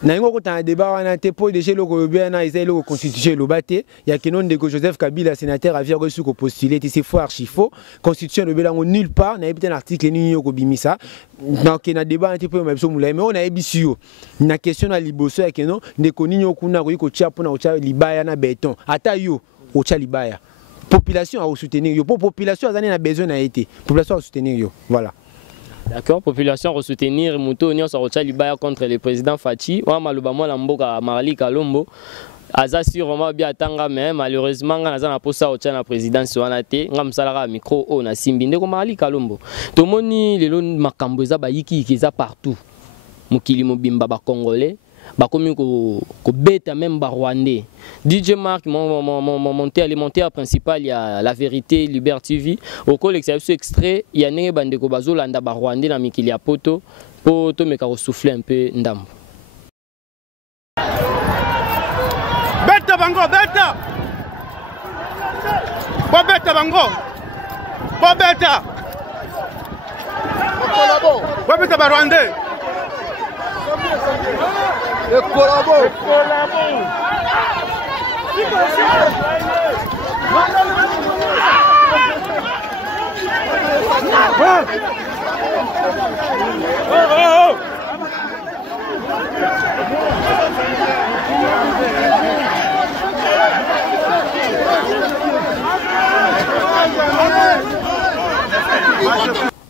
na ngo ko ta débat wana te po déjà loko bien eza loko constitution lo baté ya kenon de Joseph Kabila sénateur avia reçu ko postuler c'est faux archi faux constitution lo belango nulle part na ebité un article ni yo ko bimisa donc na débat un peu même mais on a ebisi yo na question na liboso ya kenon de ko ninyo kuna ko chia pona o chia libaya na béton ata yo o chia libaya population à soutenir yo population a besoin na été population à soutenir yo voilà d'accord population à soutenir muto nyo sa rocha libaya contre le président Fachi wa maloba mo la mboka Marli Kalombo aza sûrement bien tanga mais malheureusement nga na posa o na présidence wana te nga msalaka micro o na simbi ndeko Marli Kalombo to moni lelo makambo eza bayiki eza partout mokili mobimba ba congolais bakomi ko beta même ba rwandais DJ Mark mon monté alimentaire principal il y a la vérité Liberté TV au collectif extrait il y a nenge bandeko bazolanda ba rwandais na mikili ya poto meka ko souffler un peu ndambo beta bango beta bango beta ba rwandais le collabo.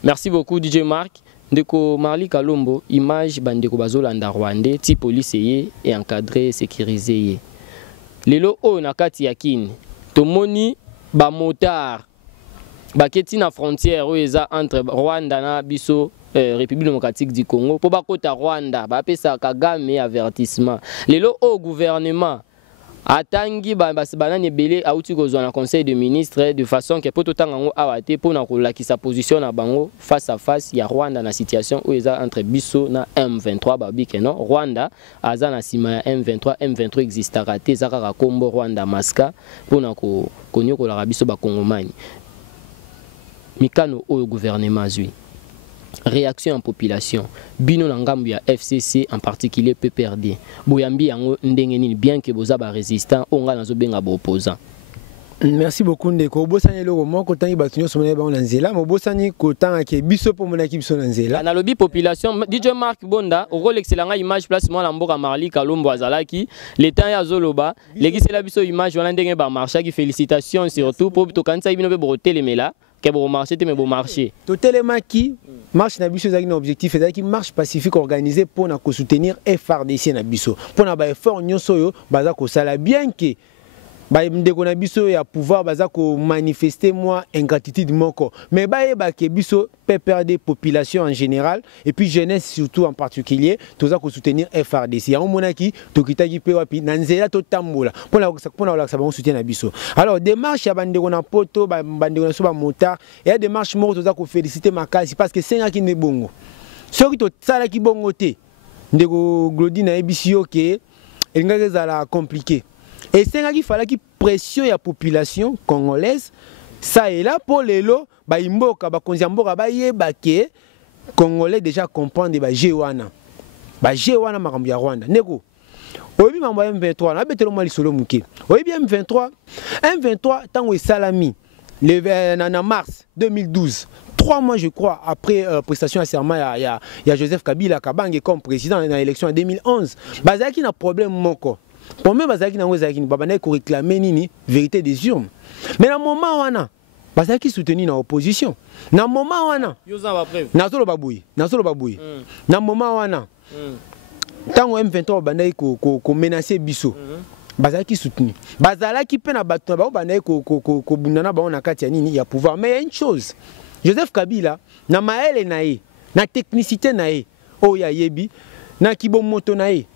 Merci beaucoup DJ Mark. Ndeko Marli Kalombo, image bandeko bazolanda rwandais, ti police et encadré, sécurisé. Lelo o nakati yakini, tomoni ba motard, baketi na frontière où eza entre Rwanda na biso République démocratique du Congo, po bakota Rwanda, ba pesa Kagame avertissement. Lelo o gouvernement atangi banani belé auti kozwa na conseil de ministre de façon que poto tangango awate pona ko lakisa position na bango face à face ya Rwanda na situation où eza entre biso na M23 babike non Rwanda aza na sima ya M23 existera te zaka kombo Rwanda maska pona ko konyokola biso ba kongomani mikano au gouvernement zui réaction en population bino na ngambu ya FCC en particulier PPRD boyambi yango ndenge nini bien que boza ba résistant onga nazo benga ba opposant. Merci beaucoup ndeko bosani loko moko tangi batunyo somene ba nzela mo bosani ko tanga ke biso po mona ki biso na nzela na lobi population DJ Mark Bonda o rolexelanga image place moi na mboka Marli Kalombo azalaki le temps ya zoloba legisela biso image wana ndenge ba marcha ki félicitations surtout pour to kanisa ibino be botelemela ke bo marché te me bo marché to telemaki marche na biso ezaki na objectif ezaki marche pacifique organisée pour na ko soutenir FRDC na biso pour na ba effort nyonso yo baza ko sala bien que ndeko na biso ya pouvoir baza ko manifester moi ingratitude moko mais ba ke biso PPRD population en général et puis jeunesse surtout en particulier toza ko soutenir FRDC ya monaki tokitaki pe wapi na nzela to tambola pona la sabon soutien na biso alors démarche ya bandeko na poto bandeko na so ba motard et démarche moko toza ko féliciter makasi parce que senga ki ne bongo soki to sala ki bongo te ndeko Glody na ebisio ke engaka zala compliqué. Et c'est qu'il fallait qu'il pression la population congolaise. Ça est là pour les lots. Bah imboka bah konziamboka bah yebake congolais déjà comprendre bah jewana. Bah jewana makambo ya Rwanda. Neko. Oyebi mambo M23 na betelo mali solo muke. Oyebi M23 tango salami le en mars 2012. 3 mois je crois après prestation à serment il y a Joseph Kabila Kabange comme président dans l'élection en 2011. Bazaki na problème moko. Pour moi, bazaki na ngozaki ni babana ko réclamer nini vérité des urnes. Mais na moment wana bazaki soutenu na opposition. Na moment wana yoza ba preuve. Na solo babuyi. Na moment wana tango M23 babana ko menacer biso. Bazaki soutenu. Bazalaki pe na bato ba babana ko bunana ba on na kati ya nini ya pouvoir. Mais il y a une chose. Joseph Kabila na maele na ye, na technicité na ye, o ya yebi, na kibomoto na ye.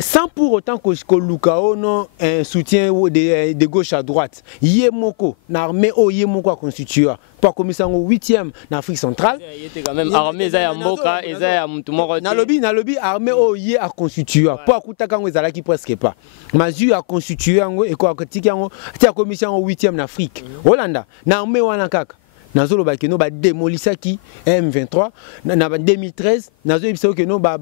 Sans pour autant que Lukao non un soutien de gauche à droite. Yemoko, l'armée au Yemoko constitué. Pas comme ça au 8e en Afrique centrale. Il était quand même armée Zaya Mboka et Zaya Moutumoro. Nalobi armée au Yé à constitué. Pas à Kango Zalaki presque pas. Mazu a constitué et quoi que Tikango, tia commission au 8e en Afrique. Hollanda, l'armée Wanakaka. Nazolo ba keno ba démolisaki M23 na 2013 nazo ibisa keno ba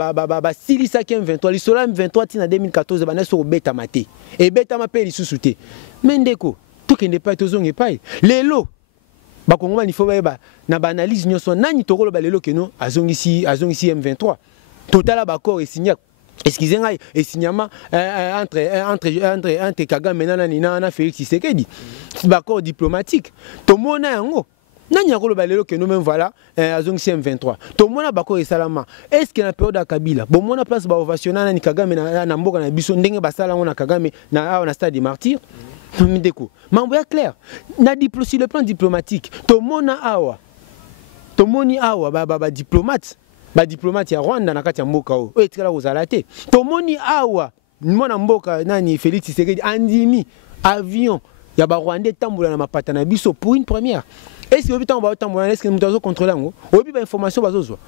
silisaki M23 lisola M23 tina 2014 ba naso beta maté et beta mapé lisusuté mendeko to kende pa tozonge pa lelo ba kongoma ni fo ba na ba analyse nyonso nani tokolo ba lelo keno azongisi M23 total ba accord et signé excusez-moi et signama entre Kagame na Félix Tshisekedi ba accord diplomatique to mona yango. Nani akolo balelo que nous même voilà azongisi M23. To mona bako e salama. Est-ce que na période ya Kabila bon mona place ba ovationnana ni Kagame na mboka na biso ndenge basala ngona Kagame na stade des martyrs. Ndeko. Mambo ya clair. Na sur le plan diplomatique. To mona awa. To moni awa ba diplomate. Ba diplomate ya Rwanda na kati ya mboka o. O etikala kozala te. To moni awa mona mboka nani Félix Tshisekedi andimi avion ya ba Rwandais tambola na mapata na biso pour une première. Est-ce que vous avez est-ce que nous avons contrôlé vous avez information bazozo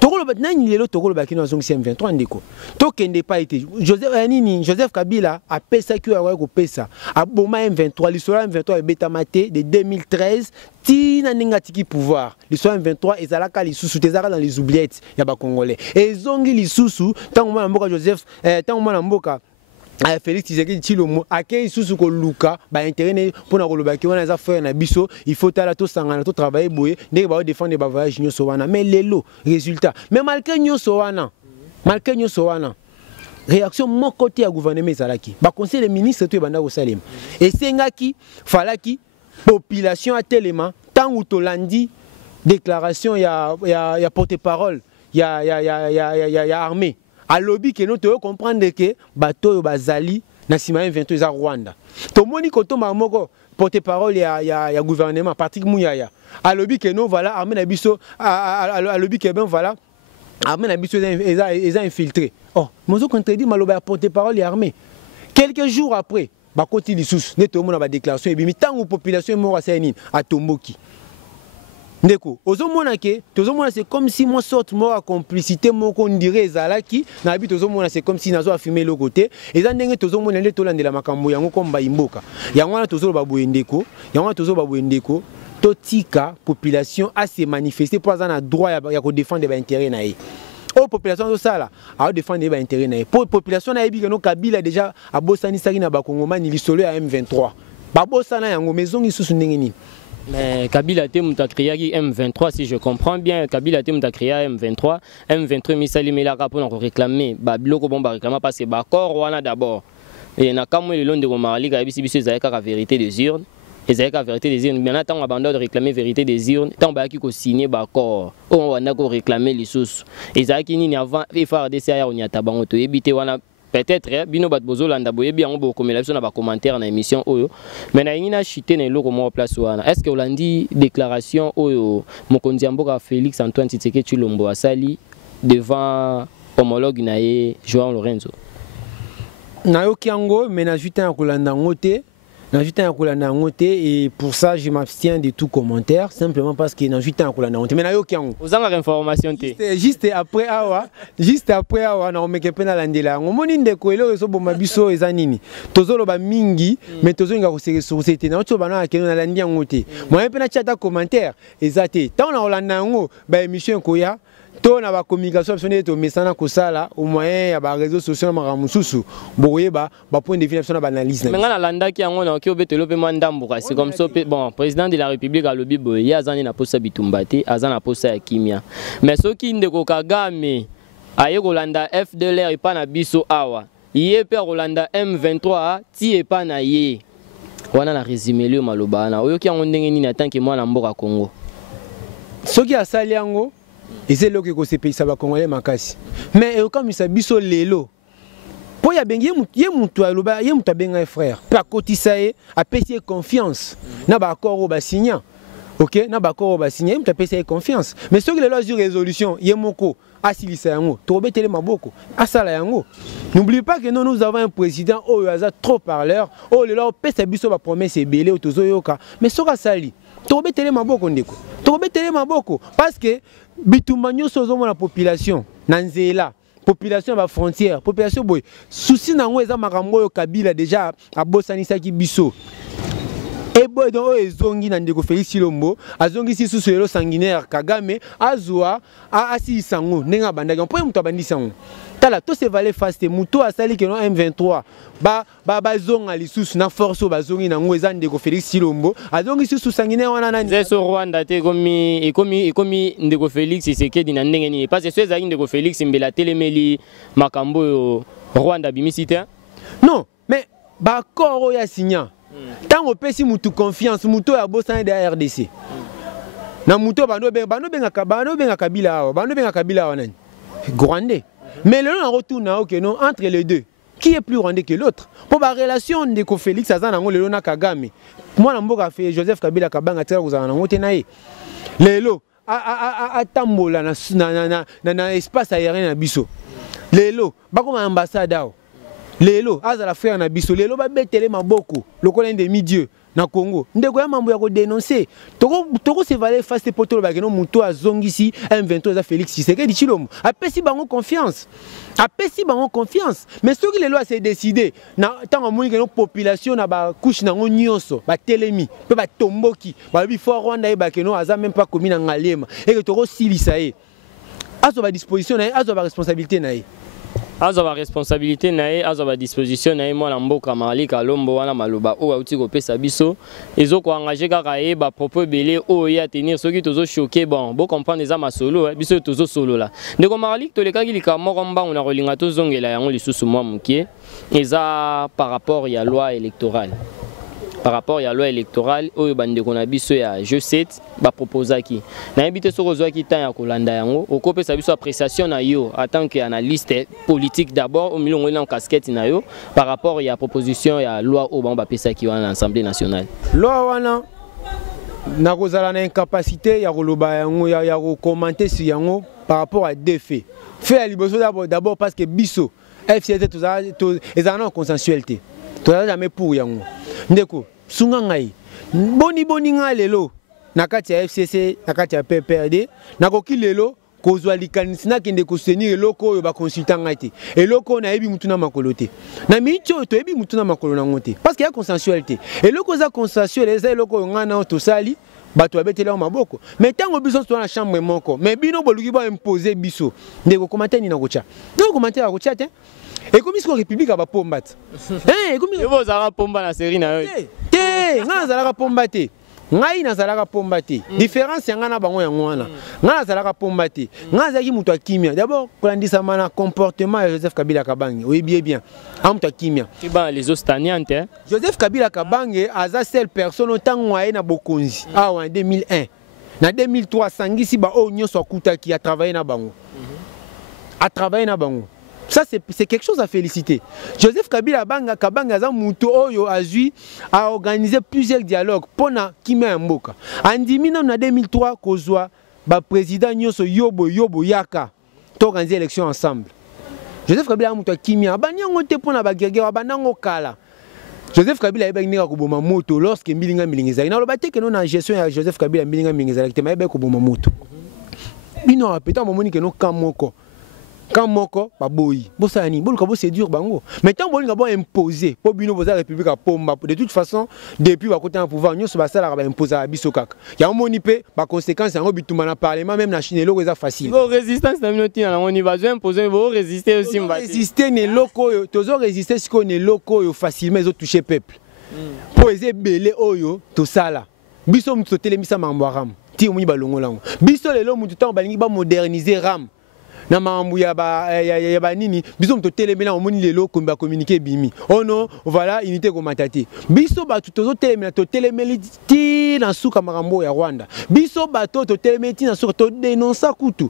tokolo batnani lelo tokolo bakino azongisi M23 ndeko tokende pa été Joseph Kabila a pesa ki wa ko pesa aboma M23 lisola M23 beta maté de 2013 tina ningatiki pouvoir lisola M23 ezalaka lisusu tezaka dans les oubliettes ya ba congolais ezongi lisusu tango mwana mboka Joseph tango mwana mboka Félix Tshisekedi Tshilombo akei susu ko luka ba intérêt pour na koloba ki wana za frère na biso il faut tala to sangana to travailler boye ndenge ba défendre ba voyage nyoso wana mais lelo résultat mais malgré nyoso wana réaction mon côté à gouvernement ezalaki ba conseil des ministres to banda ko salem et sengaki falaki population à telema tant ou tolandi déclaration ya porte-parole ya armée à lobby que nous devons comprendre que bateau bazali na sima 22 à Rwanda. To moni koto mamoko porte-parole ya gouvernement Patrick Mouyaya. À lobby que nous voilà armée na biso à lobby que ben voilà armée na biso ils ont infiltré. Oh, mozo contredit maloba porte-parole ya armée. Quelques jours après, ba koti lisusu ne to mona ba déclaration et bimi tango population mo ra seni à Tomboki. Ndeko, c'est comme si moi sorte moi complicité moi qu'on dirait Zalaki, na habite c'est comme si nazo affirmer le côté. Et ça ndenge tozomona le tolande la makambo yango comme baimboka. Yango na tozo babu ndeko, yango na tozo babu ndeko. Totika population a se manifester pour avoir droit ya ko défendre ba intérêt na ye. Oh population ça là, a défendre ba intérêt na ye. Population na yebi que no Kabila déjà a bosani saki na ba Kongomani lisolo ya M23. Ba bosana yango maison isusu ndenge nini. Mais Kabila te muta créé M23 si je comprends bien. Kabila te muta créé M23. M23 misali melaka pour réclamer. Ba biloko bomba réclamer parce que ba corps wana d'abord. Et na kamwe le long de Romali ka bisi biso ezaka ka vérité des urnes. Ezaka vérité des urnes. Maintenant tant abandon de réclamer vérité des urnes. Tant ba ki ko signer ba corps. On wana ko réclamer les sous. Ezaki nini avant FARDC ya onyata bango to ebité wana. Peut-être bino bat bozolanda boye bien on comme la na ba commentaire na émission oyo mais na ngina chité na loko mo place wana est-ce que olandi déclaration oyo mokonzi mboka Félix Antoine Tshisekedi Tshilombo asali devant homologue na ye João Lorenzo na yoki yango mais na juta ya kolanda ngote na juta ya kolanda ngote et pour ça je m'abstiens de tout commentaire simplement parce que na juta ya kolanda ngote mais na yoki yango ozanga information te juste après awa na omeke pena landela ngo moni ndeko elo so bomba biso eza nini tozolo ba mingi mais tozolinga ko société na oto bana akeno na landi yango te moi pena chata commentaire eza te tant na olanda ngo ba émission koya to na ba communication optionnelle to mesana ko sala au moyen ya ba réseaux sociaux na mususu boyeba ba point de vue na ba analyse mais ngana landa ki yango na ki obetelo pe mandambuka c'est comme ça bon président de la République a lobi boye azani na posa bitumbate azana posa ya kimia mais soki ndeko Kagame aye kolanda FDLR epa na biso awa ye pe kolanda M23 ti epa na ye wana na résumé le maloba na oyo ki yango ndenge nini atanke mwana mboka Congo soki asali yango c'est là que se paye ça va congolais makasi mais comme ça biso lelo po ya bengi ye mutu aloba ye mutu benga frère pa kotisa ye a pesi confiance na ba accord ba signa OK na ba accord ba signa mutu pesi confiance mais ce que les lois de résolution ye moko asilisa yango to betele maboko asala yango n'oublie pas que nous avons un président oh aza trop parleur oh le lo pesa biso ba promesse ebele otozo yoka mais soka sali to betele maboko ndeko to betele maboko parce que bitumba nyonso ozomo la population na nzela population ba frontière population boy souci nango eza makambo oyo Kabila déjà abosanisaki biso eboy donc ezongi na ndeko Félix Tshilombo azongi si sous le sanguinaire Kagame azwa asi sango nenga bandaki on peut muto bandisa sango tala to se valait face muto asali que no M23 ba zonga lisusu na force bazongi nango eza ndeko Félix Tshilombo azongi sous sanguinaire wana nani zeso Rwanda te komi ndeko Félix Tshisekedi na ndenge ni parce que ceux za ndeko Félix mbela telemeli makambo yo Rwanda bimisite non mais ba accord ya signa tant on pesi mutu confiance muto ya bosana de RDC na muto bano benga Kabila awa nani Rwandais mais le on retourne OK non entre les deux qui est plus rwandais que l'autre pour la relation de Félix azana ngo lelo na Kagame moi na mboka fait Joseph Kabila kabanga tsela kuzana ngo te na ye lelo a tambola na espace aérien na biso lelo bakoma ambassade awo lelo azala frère na biso lelo ba betele maboko lokola ndemi Dieu na Congo ndeko ya mambo ya ko dénoncer toko se valer face potolo ba keno muto azongisi M23 za Félix Tshisekedi Tshilombo apesi bango confiance mais ce que les lois s'est décidé na tant moni que population na ba couche na nyonso ba telemi pe ba tomboki ba bi fort Rwanda e ba keno aza même pas commis na ngalema et que toko silisa e azo ba disposition na azo ba responsabilité na azo ba responsabilité nae azo ba disposition nae mwana mboka Mali Kalombo wana maloba o auti ko pesa biso ezo ko engager kaka e ba propos belé o ya tenir soki tozo choquer bon comprendre za masolo biso tozo solo la ndeko Mali to lekaki likamo komba on a rolinga to zongela yango lisusu mwa mukie eza par rapport ya loi électorale oyo bandeko na biso ya G7 ba proposaki na yebite soko zwaki tan ya kolanda yango okopesa biso appréciation na yo en tant qu'analyste politique d'abord au milongo na casquette na yo par rapport ya proposition ya loi o ba pesaki wana l'Assemblée nationale loi wana na kozala na incapacité ya koloba yango ya commenter sur yango par rapport à deux faits fait à liboso d'abord parce que biso FCT ezana consensualité to jamais pour yango ndeko sunga ngai boni nga lelo nakati ya FCC nakati ya PPRD nakoki lelo kozwa likanisi nakende kosenir eloko oyo baconsultant ngai te eloko nayebi mutu na makolo te na miniti oyo toyebi mutu na makolo nango te parce que ya consensuel te eloko eza consensuel eza eloko oyo ngai na tosali bato babeteli yango maboko mais ntango biso toza na chambre moko mais bino boluki baimposer biso ndeko komante nini nakotya ndeko komante nakotya te ekomi siko république abapomba te ozalaka pomba na série na yo te ngai nazalaka pomba te ngai nazalaka pomba te différence yanga na bango yango wana ngai nazalaka pomba te ngai azalaki moto ya kimia d'abord kolandisama na comportement ya Joseph Kabila Kabange oyebi bien a moto ya kimia les ostaniantes Joseph Kabila Kabange aza seule personne otango aye na bokonzi awa en 2001 na 2003 sangisi ba oyo nyonso akutaki a travaillé na bango ça c'est quelque chose à féliciter. Joseph Kabila Kabange aza muto oyo azui a organisé plusieurs dialogues pona kimia mboka. Andimi na 2003 kozwa ba président nyonso yobo yaka to organiser élection ensemble. Joseph Kabila muto kimia abanyango te pona ba gerger abanango kala. Joseph Kabila yeba ngira koboma moto lorsque mbilinga ezali. Na lobate ke non na gestion ya Joseph Kabila mbilinga ezali te mayeba koboma moto. Bino apeta momoni ke no kamoko. Quand moko baboyi bosani boluka bo séduire bango mais tant bolinga bo imposer po bino boza république a pomba de toute façon depuis ba côté en pouvoir nyonso basala ba imposer a biso kaka ya moni pe ba conséquences yango bituma na parlement même na Chine loko eza facile bo résistance na minoti na ngoni bazo imposer bo résister aussi mbati résister ne loko tozo résister siko ne loko yo facilement zo toucher peuple po eze belé oyo to sala biso muto telemisa mamboram ti omuni balongo lango biso lelo muto tant balingi ba moderniser ram na mambu ya ba nini biso mto telemela omoni lelo komba communiquer bimi oh non voilà unité ko matati biso batu tozo telemela to telemeli ti na suka makambo ya Rwanda biso bato to telemeli ti na suka to dénoncer kutu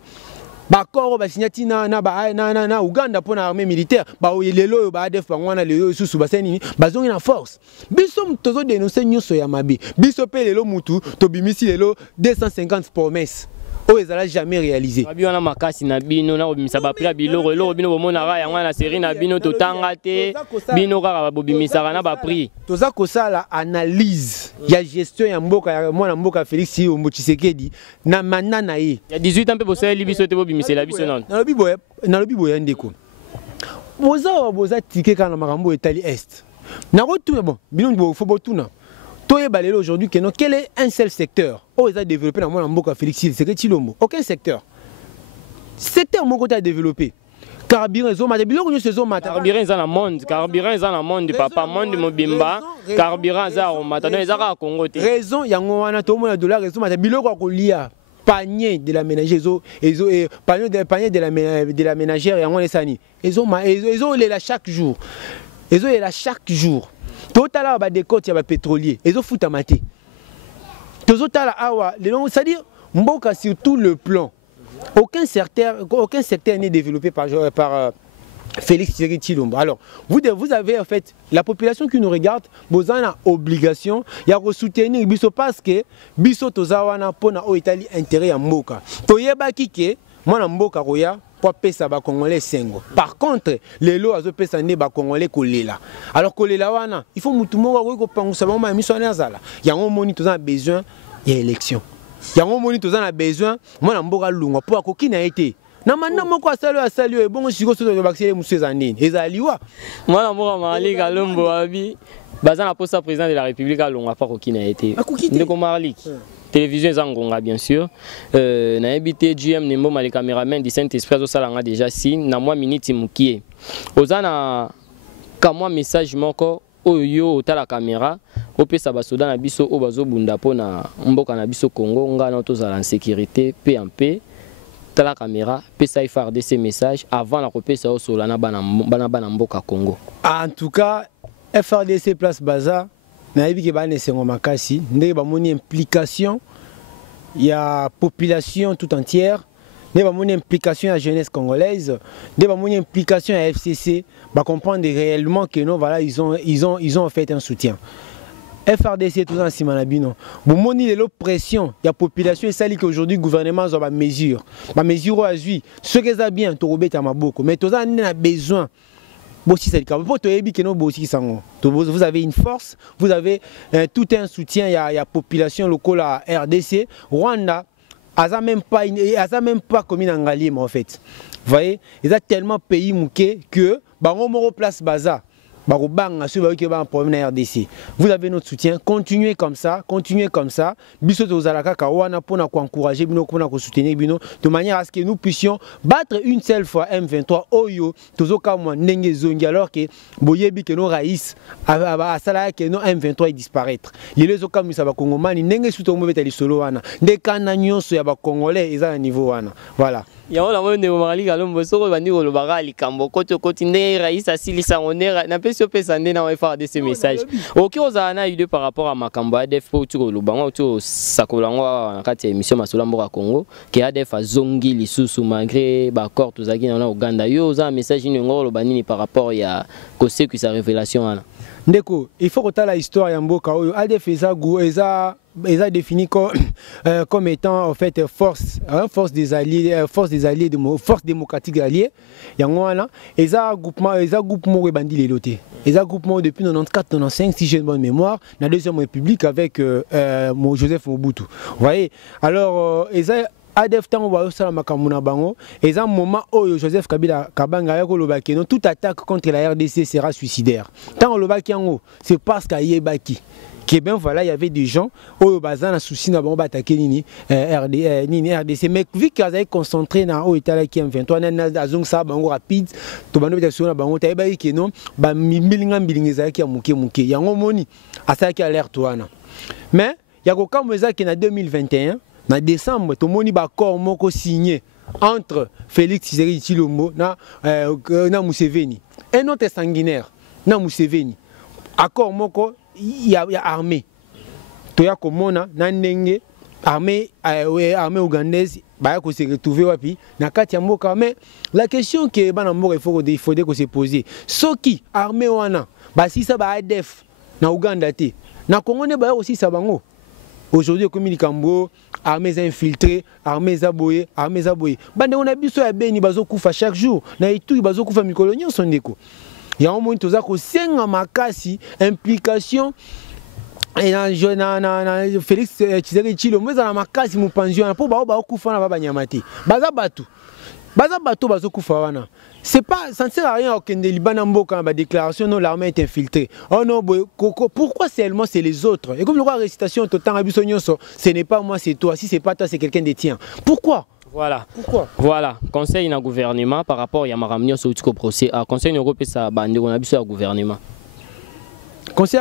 bakoro basinyati na Uganda pona armée militaire ba lelo ba ADF bangwana lelo susu baseni bazongi na force biso mtozo dénoncer nyonso ya mabe biso pe lelo mutu to bimisi lelo 250 promesses oh ezala jamais réalisé babina makasi na bino na obimisa ba prix biloko eloko bino bomona ra yango na série na bino to tanga te bino kaka bobimisa na ba prix toza kosala analyse ya gestion ya mboka ya mwana mboka Félix Tshisekedi na manana ye ya 18 ans pe bosali biso te bobimisela biso non na lobi boya ndeko boza tike kana makambo etali est na retour bon bino bo fo botuna Toye balelo aujourd'hui que non, quel est un seul secteur où ils ont développé dans mon mboka Félix Tshisekedi Tshilombo? Aucun secteur. Secteur mon côté a développé. Carburant zo mata biloko nyo saison mata. Carburant za na monde, carburant za na monde papa monde mobimba, carburant za o mata no ezaka Congo te. Raison yango wana to mona dollar raison mata biloko kolia panier de la ménagère panier de la ménagère yango lesani. Ezo la chaque jour. Ezo la chaque jour. Totala ba décote ya ba pétrolier ezo futa maté tozotala awa c'est-à-dire mboka sur tout le plan aucun secteur n'est développé par Félix Tshisekedi Tshilombo. Alors vous avez en fait la population qui nous regarde vous avez obligation ya ko soutenir biso parce que biso tozawana pona o Italie intérêt ya mboka toyeba kike mwana mboka koya pour pesa ba congolais sengo. Par contre, les lois azo pesa ne ba congolais kolela. Alors kolela wana, il faut mutu moko ko pangusa ba ma mission na zala. Yango moni toza besoin ya élection. Yango moni toza besoin mwana mboka lunga pour akoki na été. Na manda moko asali e bongo siko so to vacciner musu za nini. Ezaliwa. Mwana mboka Mali Kalombo abi baza na poste président de la République a lunga pas koki na été. Ndeko Marlik. Télévision Zangonga bien sûr. Na habité GM Nembo les caméramans du Saint-Esprit salanga déjà si na moi minute mukie. Ozana kamwa message moko oyo otala caméra opesa basoda na biso o bazo bunda pona mboka na biso Congo ngana tozala en sécurité peu en peu. Tala caméra pesa FARDC message avant la kopesa o sola na bana mboka Congo. En tout cas FARDC place Baza nayebi ke bana sengo makasi ndenge bamoni implication ya population tout entière ndenge bamoni implication ya jeunesse congolaise ndenge bamoni implication ya FCC ba comprendre réellement que non voilà ils ont fait un soutien FRDC tout en sima na bino bomoni lelo pression ya population esali que aujourd'hui gouvernement zo ba mesure azui ce que ça bien to robeta maboko mais toza na besoin Vous avez une force, vous avez tout un soutien, il y a population locale à RDC. Rwanda, elle n'a même pas commune en Galiem en fait. Vous voyez, il y a tellement de pays mouqués que, on place Baza. Vous avez notre soutien, continuez comme ça, pour encourager, pour soutenir, de manière à ce que nous puissions battre une seule fois M23 Oyo, alors que Boyebi que nos raïs, que nos M23 disparaître. Les autres comme ça va Congomani, n'engagez surtout mauvais les solo wana, des canagnos sur les Congolais, ils ont un niveau wana, voilà. Ya on la monde de Mali galombo soko bandi ko lobaka likambo koto kotinde raïs asilisa onera na pesi opesande na faire de ces messages. OK ozana idée par rapport à makambo ADF po tu ko lobanga tu sakolango na kati ya émission Masolo Mboka Congo ke ADF azongi lisusu malgré ba accord tozaki na Uganda yo oza message ni ngolo lobani par rapport ya kose qui sa révélation ana. Ndeko, il faut que la histoire ya mboka oyo ADF eza défini comme étant en fait force des alliés, force démocratique alliée. Yangwana, eza groupement rebandi leloté. Eza groupement depuis 94-95 si j'ai une bonne mémoire, la deuxième république avec Joseph Mobutu. Vous voyez, alors eza ADF tant on va au makamuna bango et un moment où Joseph Kabila Kabanga Kolobaki toute attaque contre la RDC sera suicidaire. Tant on Lobaki c'est parce qu'à Yebaki que ben voilà il y avait des gens au bazan a souci na bomba attaquer nini RDC mais vu qu'ils avaient concentré na au état qui M23 na azong ça bango rapide to bano beta sur bango ta yeba ki non ba milinga milingeza ki muke yango moni asaki alerte wana mais yako kamweza ki na 2021 en décembre, tout le monde a encore signé entre Félix Tshisekedi Tshilombo na Museveni. Un autre sanguinaire, na Museveni. Accord moko, il y a armée. Toya komona na ndenge armée ougandaise ba ko se retrouver wapi na kati ya mboka mais la question que bana mboka il faut que se poser. Soki armée wana ba si ça ba ADF na Uganda te. Na Congo ne ba aussi ça bango. Aujourd'hui, comme il Cambo, armées infiltrées, armées aboyées. Bande on a biso ya beni bazo kufa chaque jour. Na itu bazo kufa mikolonyo sondeko. Ya on monte toza ko senga makasi implication et na Félix Tshisekedi Tshilombo za makasi mu pension pour ba kufa na baba nyamati. Baza bato bazo kufa wana. C'est pas, ça ne sert à rien au Liban quand la déclaration non l'armée est infiltrée. Oh non, pourquoi seulement c'est les autres? Et comme le roi récitation ce n'est pas moi, c'est toi. Si c'est pas toi, c'est quelqu'un de tien. Pourquoi? Voilà. Pourquoi? Voilà. Conseil na gouvernement par rapport à Yamaramnio sur le procès. Conseil européen ça bande on a besoin de gouvernement. Conseil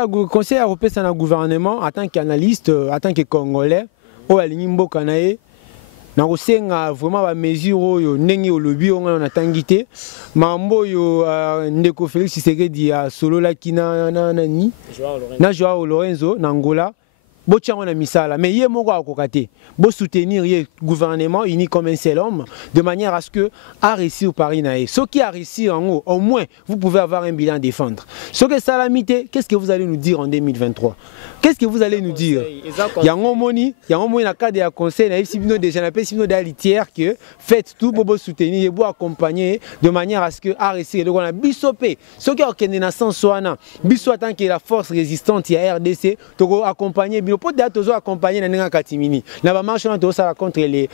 européen ça na gouvernement en tant qu'analyste, en tant que Congolais, au alinimbo kanae. Nakosenga vraiment ba mesure oyo ndenge olobi on a tangité mambo yo ndeko Félix Tshisekedi ya solo la kina nani na Joao Lorenzo na Angola botiango na misala mais yé moko akokate bo soutenir yé gouvernement uni comme un seul homme de manière à ce que a réussi au Paris naé ce qui a réussi en haut au moins vous pouvez avoir un bilan à défendre ce que salamité qu'est-ce que vous allez nous dire en 2023 qu'est-ce que vous allez nous dire yango moni na cadre ya conseil na sibino déjà na sibino d'alitière que faites tout pour soutenir et pour accompagner de manière à ce que a réussi donc on a bisopé ce qui a okende na sens wana biso tant que la force résistante ya RDC to accompagner pour toujours accompagner na katimini na ba marche na to ça contre les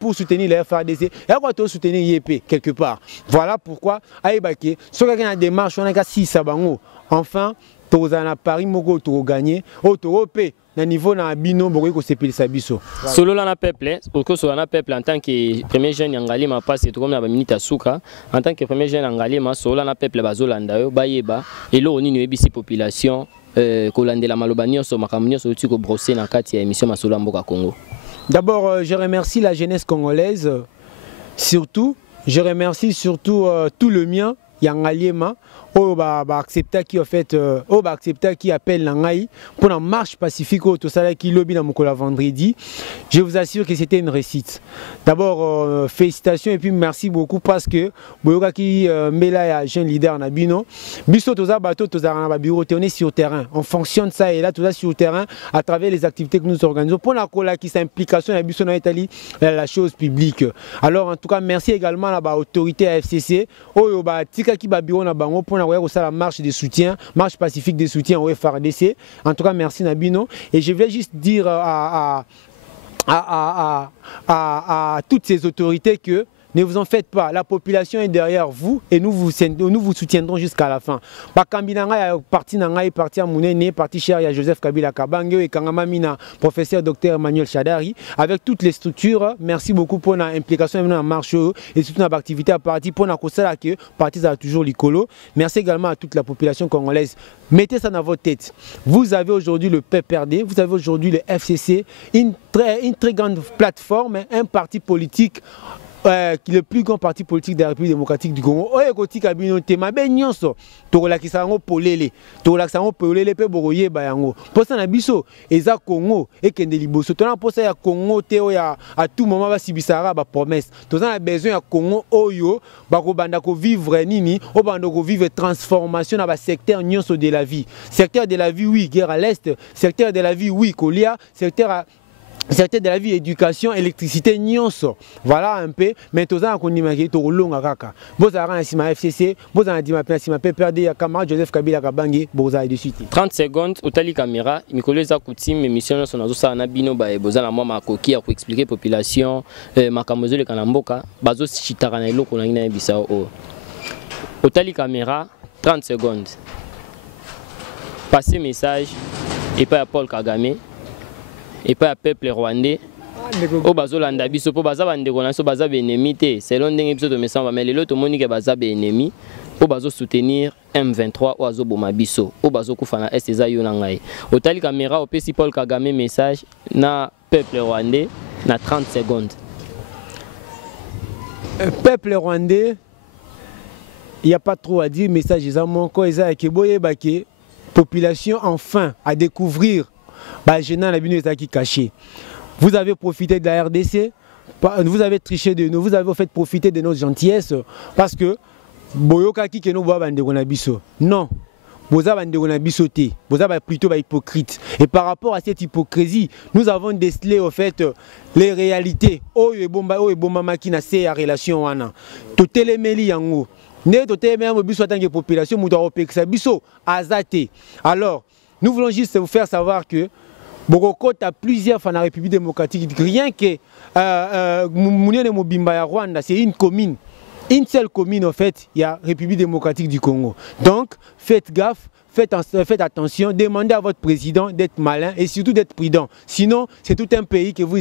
pour soutenir les FARDC et quoi to soutenir YP quelque part voilà pourquoi aibaki ce que na démarche on a ka 6 bango enfin tozana Paris moko to gagner au Europe na niveau na bino boko ko sepelisa biso solo la na peuple pour que solo na peuple en tant que premier jeune yangali ma passe to comme na ba minute asuka en tant que premier jeune yangali ma solo na peuple bazolanda yo bayeba elo nini ebisi population kolandela malobania so makamnyo so tiko brosser na kati ya émission Masolo Mboka Congo. D'abord je remercie la jeunesse congolaise surtout je remercie surtout tout le mien Yangaliema oh bah accepter qui en fait oh bah accepter qui appelle Nangaï pour la marche pacifique au tout ça qui lobby dans mon vendredi. Je vous assure que c'était une réussite. D'abord félicitations et puis merci beaucoup parce que boyoka qui mela jeune leader na bino biso toza bateau toza na bureau on est sur le terrain, on fonctionne ça et là toza sur le terrain à travers les activités que nous organisons pour la cola qui s'implication na biso na Italie la chose publique. Alors en tout cas merci également à la autorité AFCC oyo ba tika ki ba bureau na bango pour la marche de soutien, marche pacifique de soutien au FRDC. En tout cas, merci Nabino. Et je voulais juste dire à toutes ces autorités que ne vous en faites pas, la population est derrière vous et nous vous soutiendrons jusqu'à la fin. Bakambi nanga parti nanga parti à Mounene, parti cher à Joseph Kabila Kabange et Kangamamina, professeur Dr Emmanuel Chadari, avec toutes les structures. Merci beaucoup pour l'implication dans la marche et surtout dans l'activité à parti pour la cosala que parti a toujours l'icolo. Merci également à toute la population congolaise. Mettez ça dans votre tête. Vous avez aujourd'hui le PPRD, vous avez aujourd'hui le FCC, une très grande plateforme, un parti politique. Qui est le plus grand parti politique de la République démocratique du Congo. Oye koti kabino tema be nyonso to la kisango polele to la kisango polele pe boroye bayango posa na biso eza Congo et kende liboso to na posa ya Congo te oya à tout moment ba sibisara ba promesse to na besoin ya Congo oyo ba ko banda ko vivre nini o banda ko vivre transformation na ba secteur nyonso de la vie. Secteur de la vie oui, guerre à l'est, secteur de la vie oui, Kolia, secteur de la vie, éducation, électricité, nyonso. Voilà un peu. Mais tout ça, on a dit que longa kaka. Vous avez un FCC, vous avez dit que PPRD, camarade Joseph Kabila Kabange, vous avez dit 30 secondes, au tali caméra, Mikolo Zakoutim, émission sur nos osana bino ba boza na mama koki pour expliquer population makamozo le kanamboka, bazo chitara na eloko na ina bisao o. Au tali caméra, 30 secondes. Passer message et pas à Paul Kagame. Et pas à peuple rwandais. Au bazolanda biso po baza bande ko na so baza ennemi te. Selon ndenge biso to mesamba mais lelo to monique baza ennemi. Po bazo soutenir M23 ou azo boma biso. O bazo kufana SSA yo na ngai. Au tali caméra au pesi Paul Kagame message na peuple rwandais na 30 secondes. Peuple rwandais, il n'y a pas trop à dire message ils ont ko eza ke boye baké population enfin à découvrir. Vous avez profité de la RDC, vous avez triché de nous, vous avez fait profiter de notre gentillesse parce que non, vous avez plutôt hypocrite. Et par rapport à cette hypocrisie, nous avons décelé au fait les réalités. Oh, et bomba qui n'a pas relation wana. To telemeli yango. Ne to telemeli biso tant que population muta opeksa biso azate. Alors, nous voulons juste vous faire savoir que Bogoko a plusieurs fois dans la République démocratique. Rien que Mouniane Mobimba ya Rwanda, c'est une commune. Une seule commune en fait, il y a République démocratique du Congo. Donc, faites gaffe, faites attention, demandez à votre président d'être malin et surtout d'être prudent. Sinon, c'est tout un pays que vous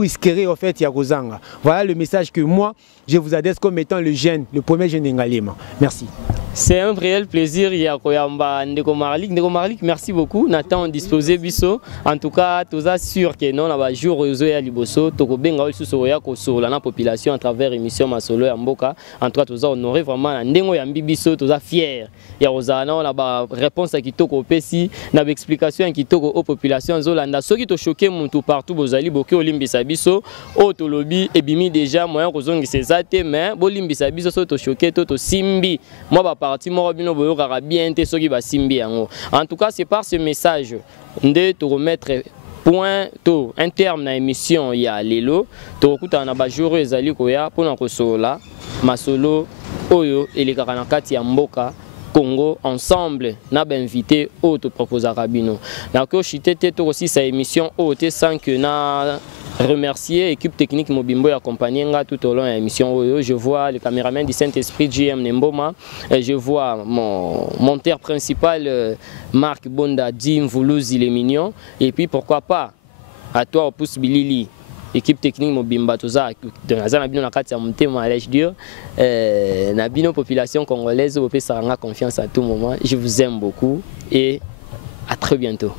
risquerez en fait, Yakozanga. Voilà le message que moi, je vous adresse comme étant le premier jeune d'Engalema. Merci. C'est un réel plaisir, Ndeko Marlik, merci beaucoup. Nathan disposé biso. En tout cas, tout ça sûr que non, la jour réseau ya liboso, toko benga aussi soya ko sur la population à travers émission Masolo ya Mboka. En tout cas, tout ça honoré vraiment ndengo ya mbibiso, tout ça fier. Ya Rosana, on a réponse à kitoko pesi, na explication à kitoko aux populations Zolanda. Ce qui te choqué tout partout, bozali boké olimbisa biso, auto lobby et bimi déjà moyen kozongi sezate mais bolimbisa biso so to choqué to simbi. Moi parti morabino boyo kaka bien te soki ba simbi yango. En tout cas, c'est par ce message de te remettre point to un terme na émission ya lelo to kuta na ba jour ezali koya pona kosola masolo oyo elekaka na kati ya mboka Congo ensemble na ba invité au te proposer rabino. Na ko chitete to aussi sa émission au te sans que na remercier l'équipe technique Mobimbo et accompagner tout au long de l'émission. Je vois le caméraman du Saint-Esprit JM Nemboma, je vois mon monteur principal Marc Bonda Dim Voulouzi les mignons et puis pourquoi pas à toi Opus Bilili, équipe technique Mobimba tout ça de la zone na kati ya mutema allais dire na bino population congolaise au peut saranga confiance à tout moment. Je vous aime beaucoup et à très bientôt.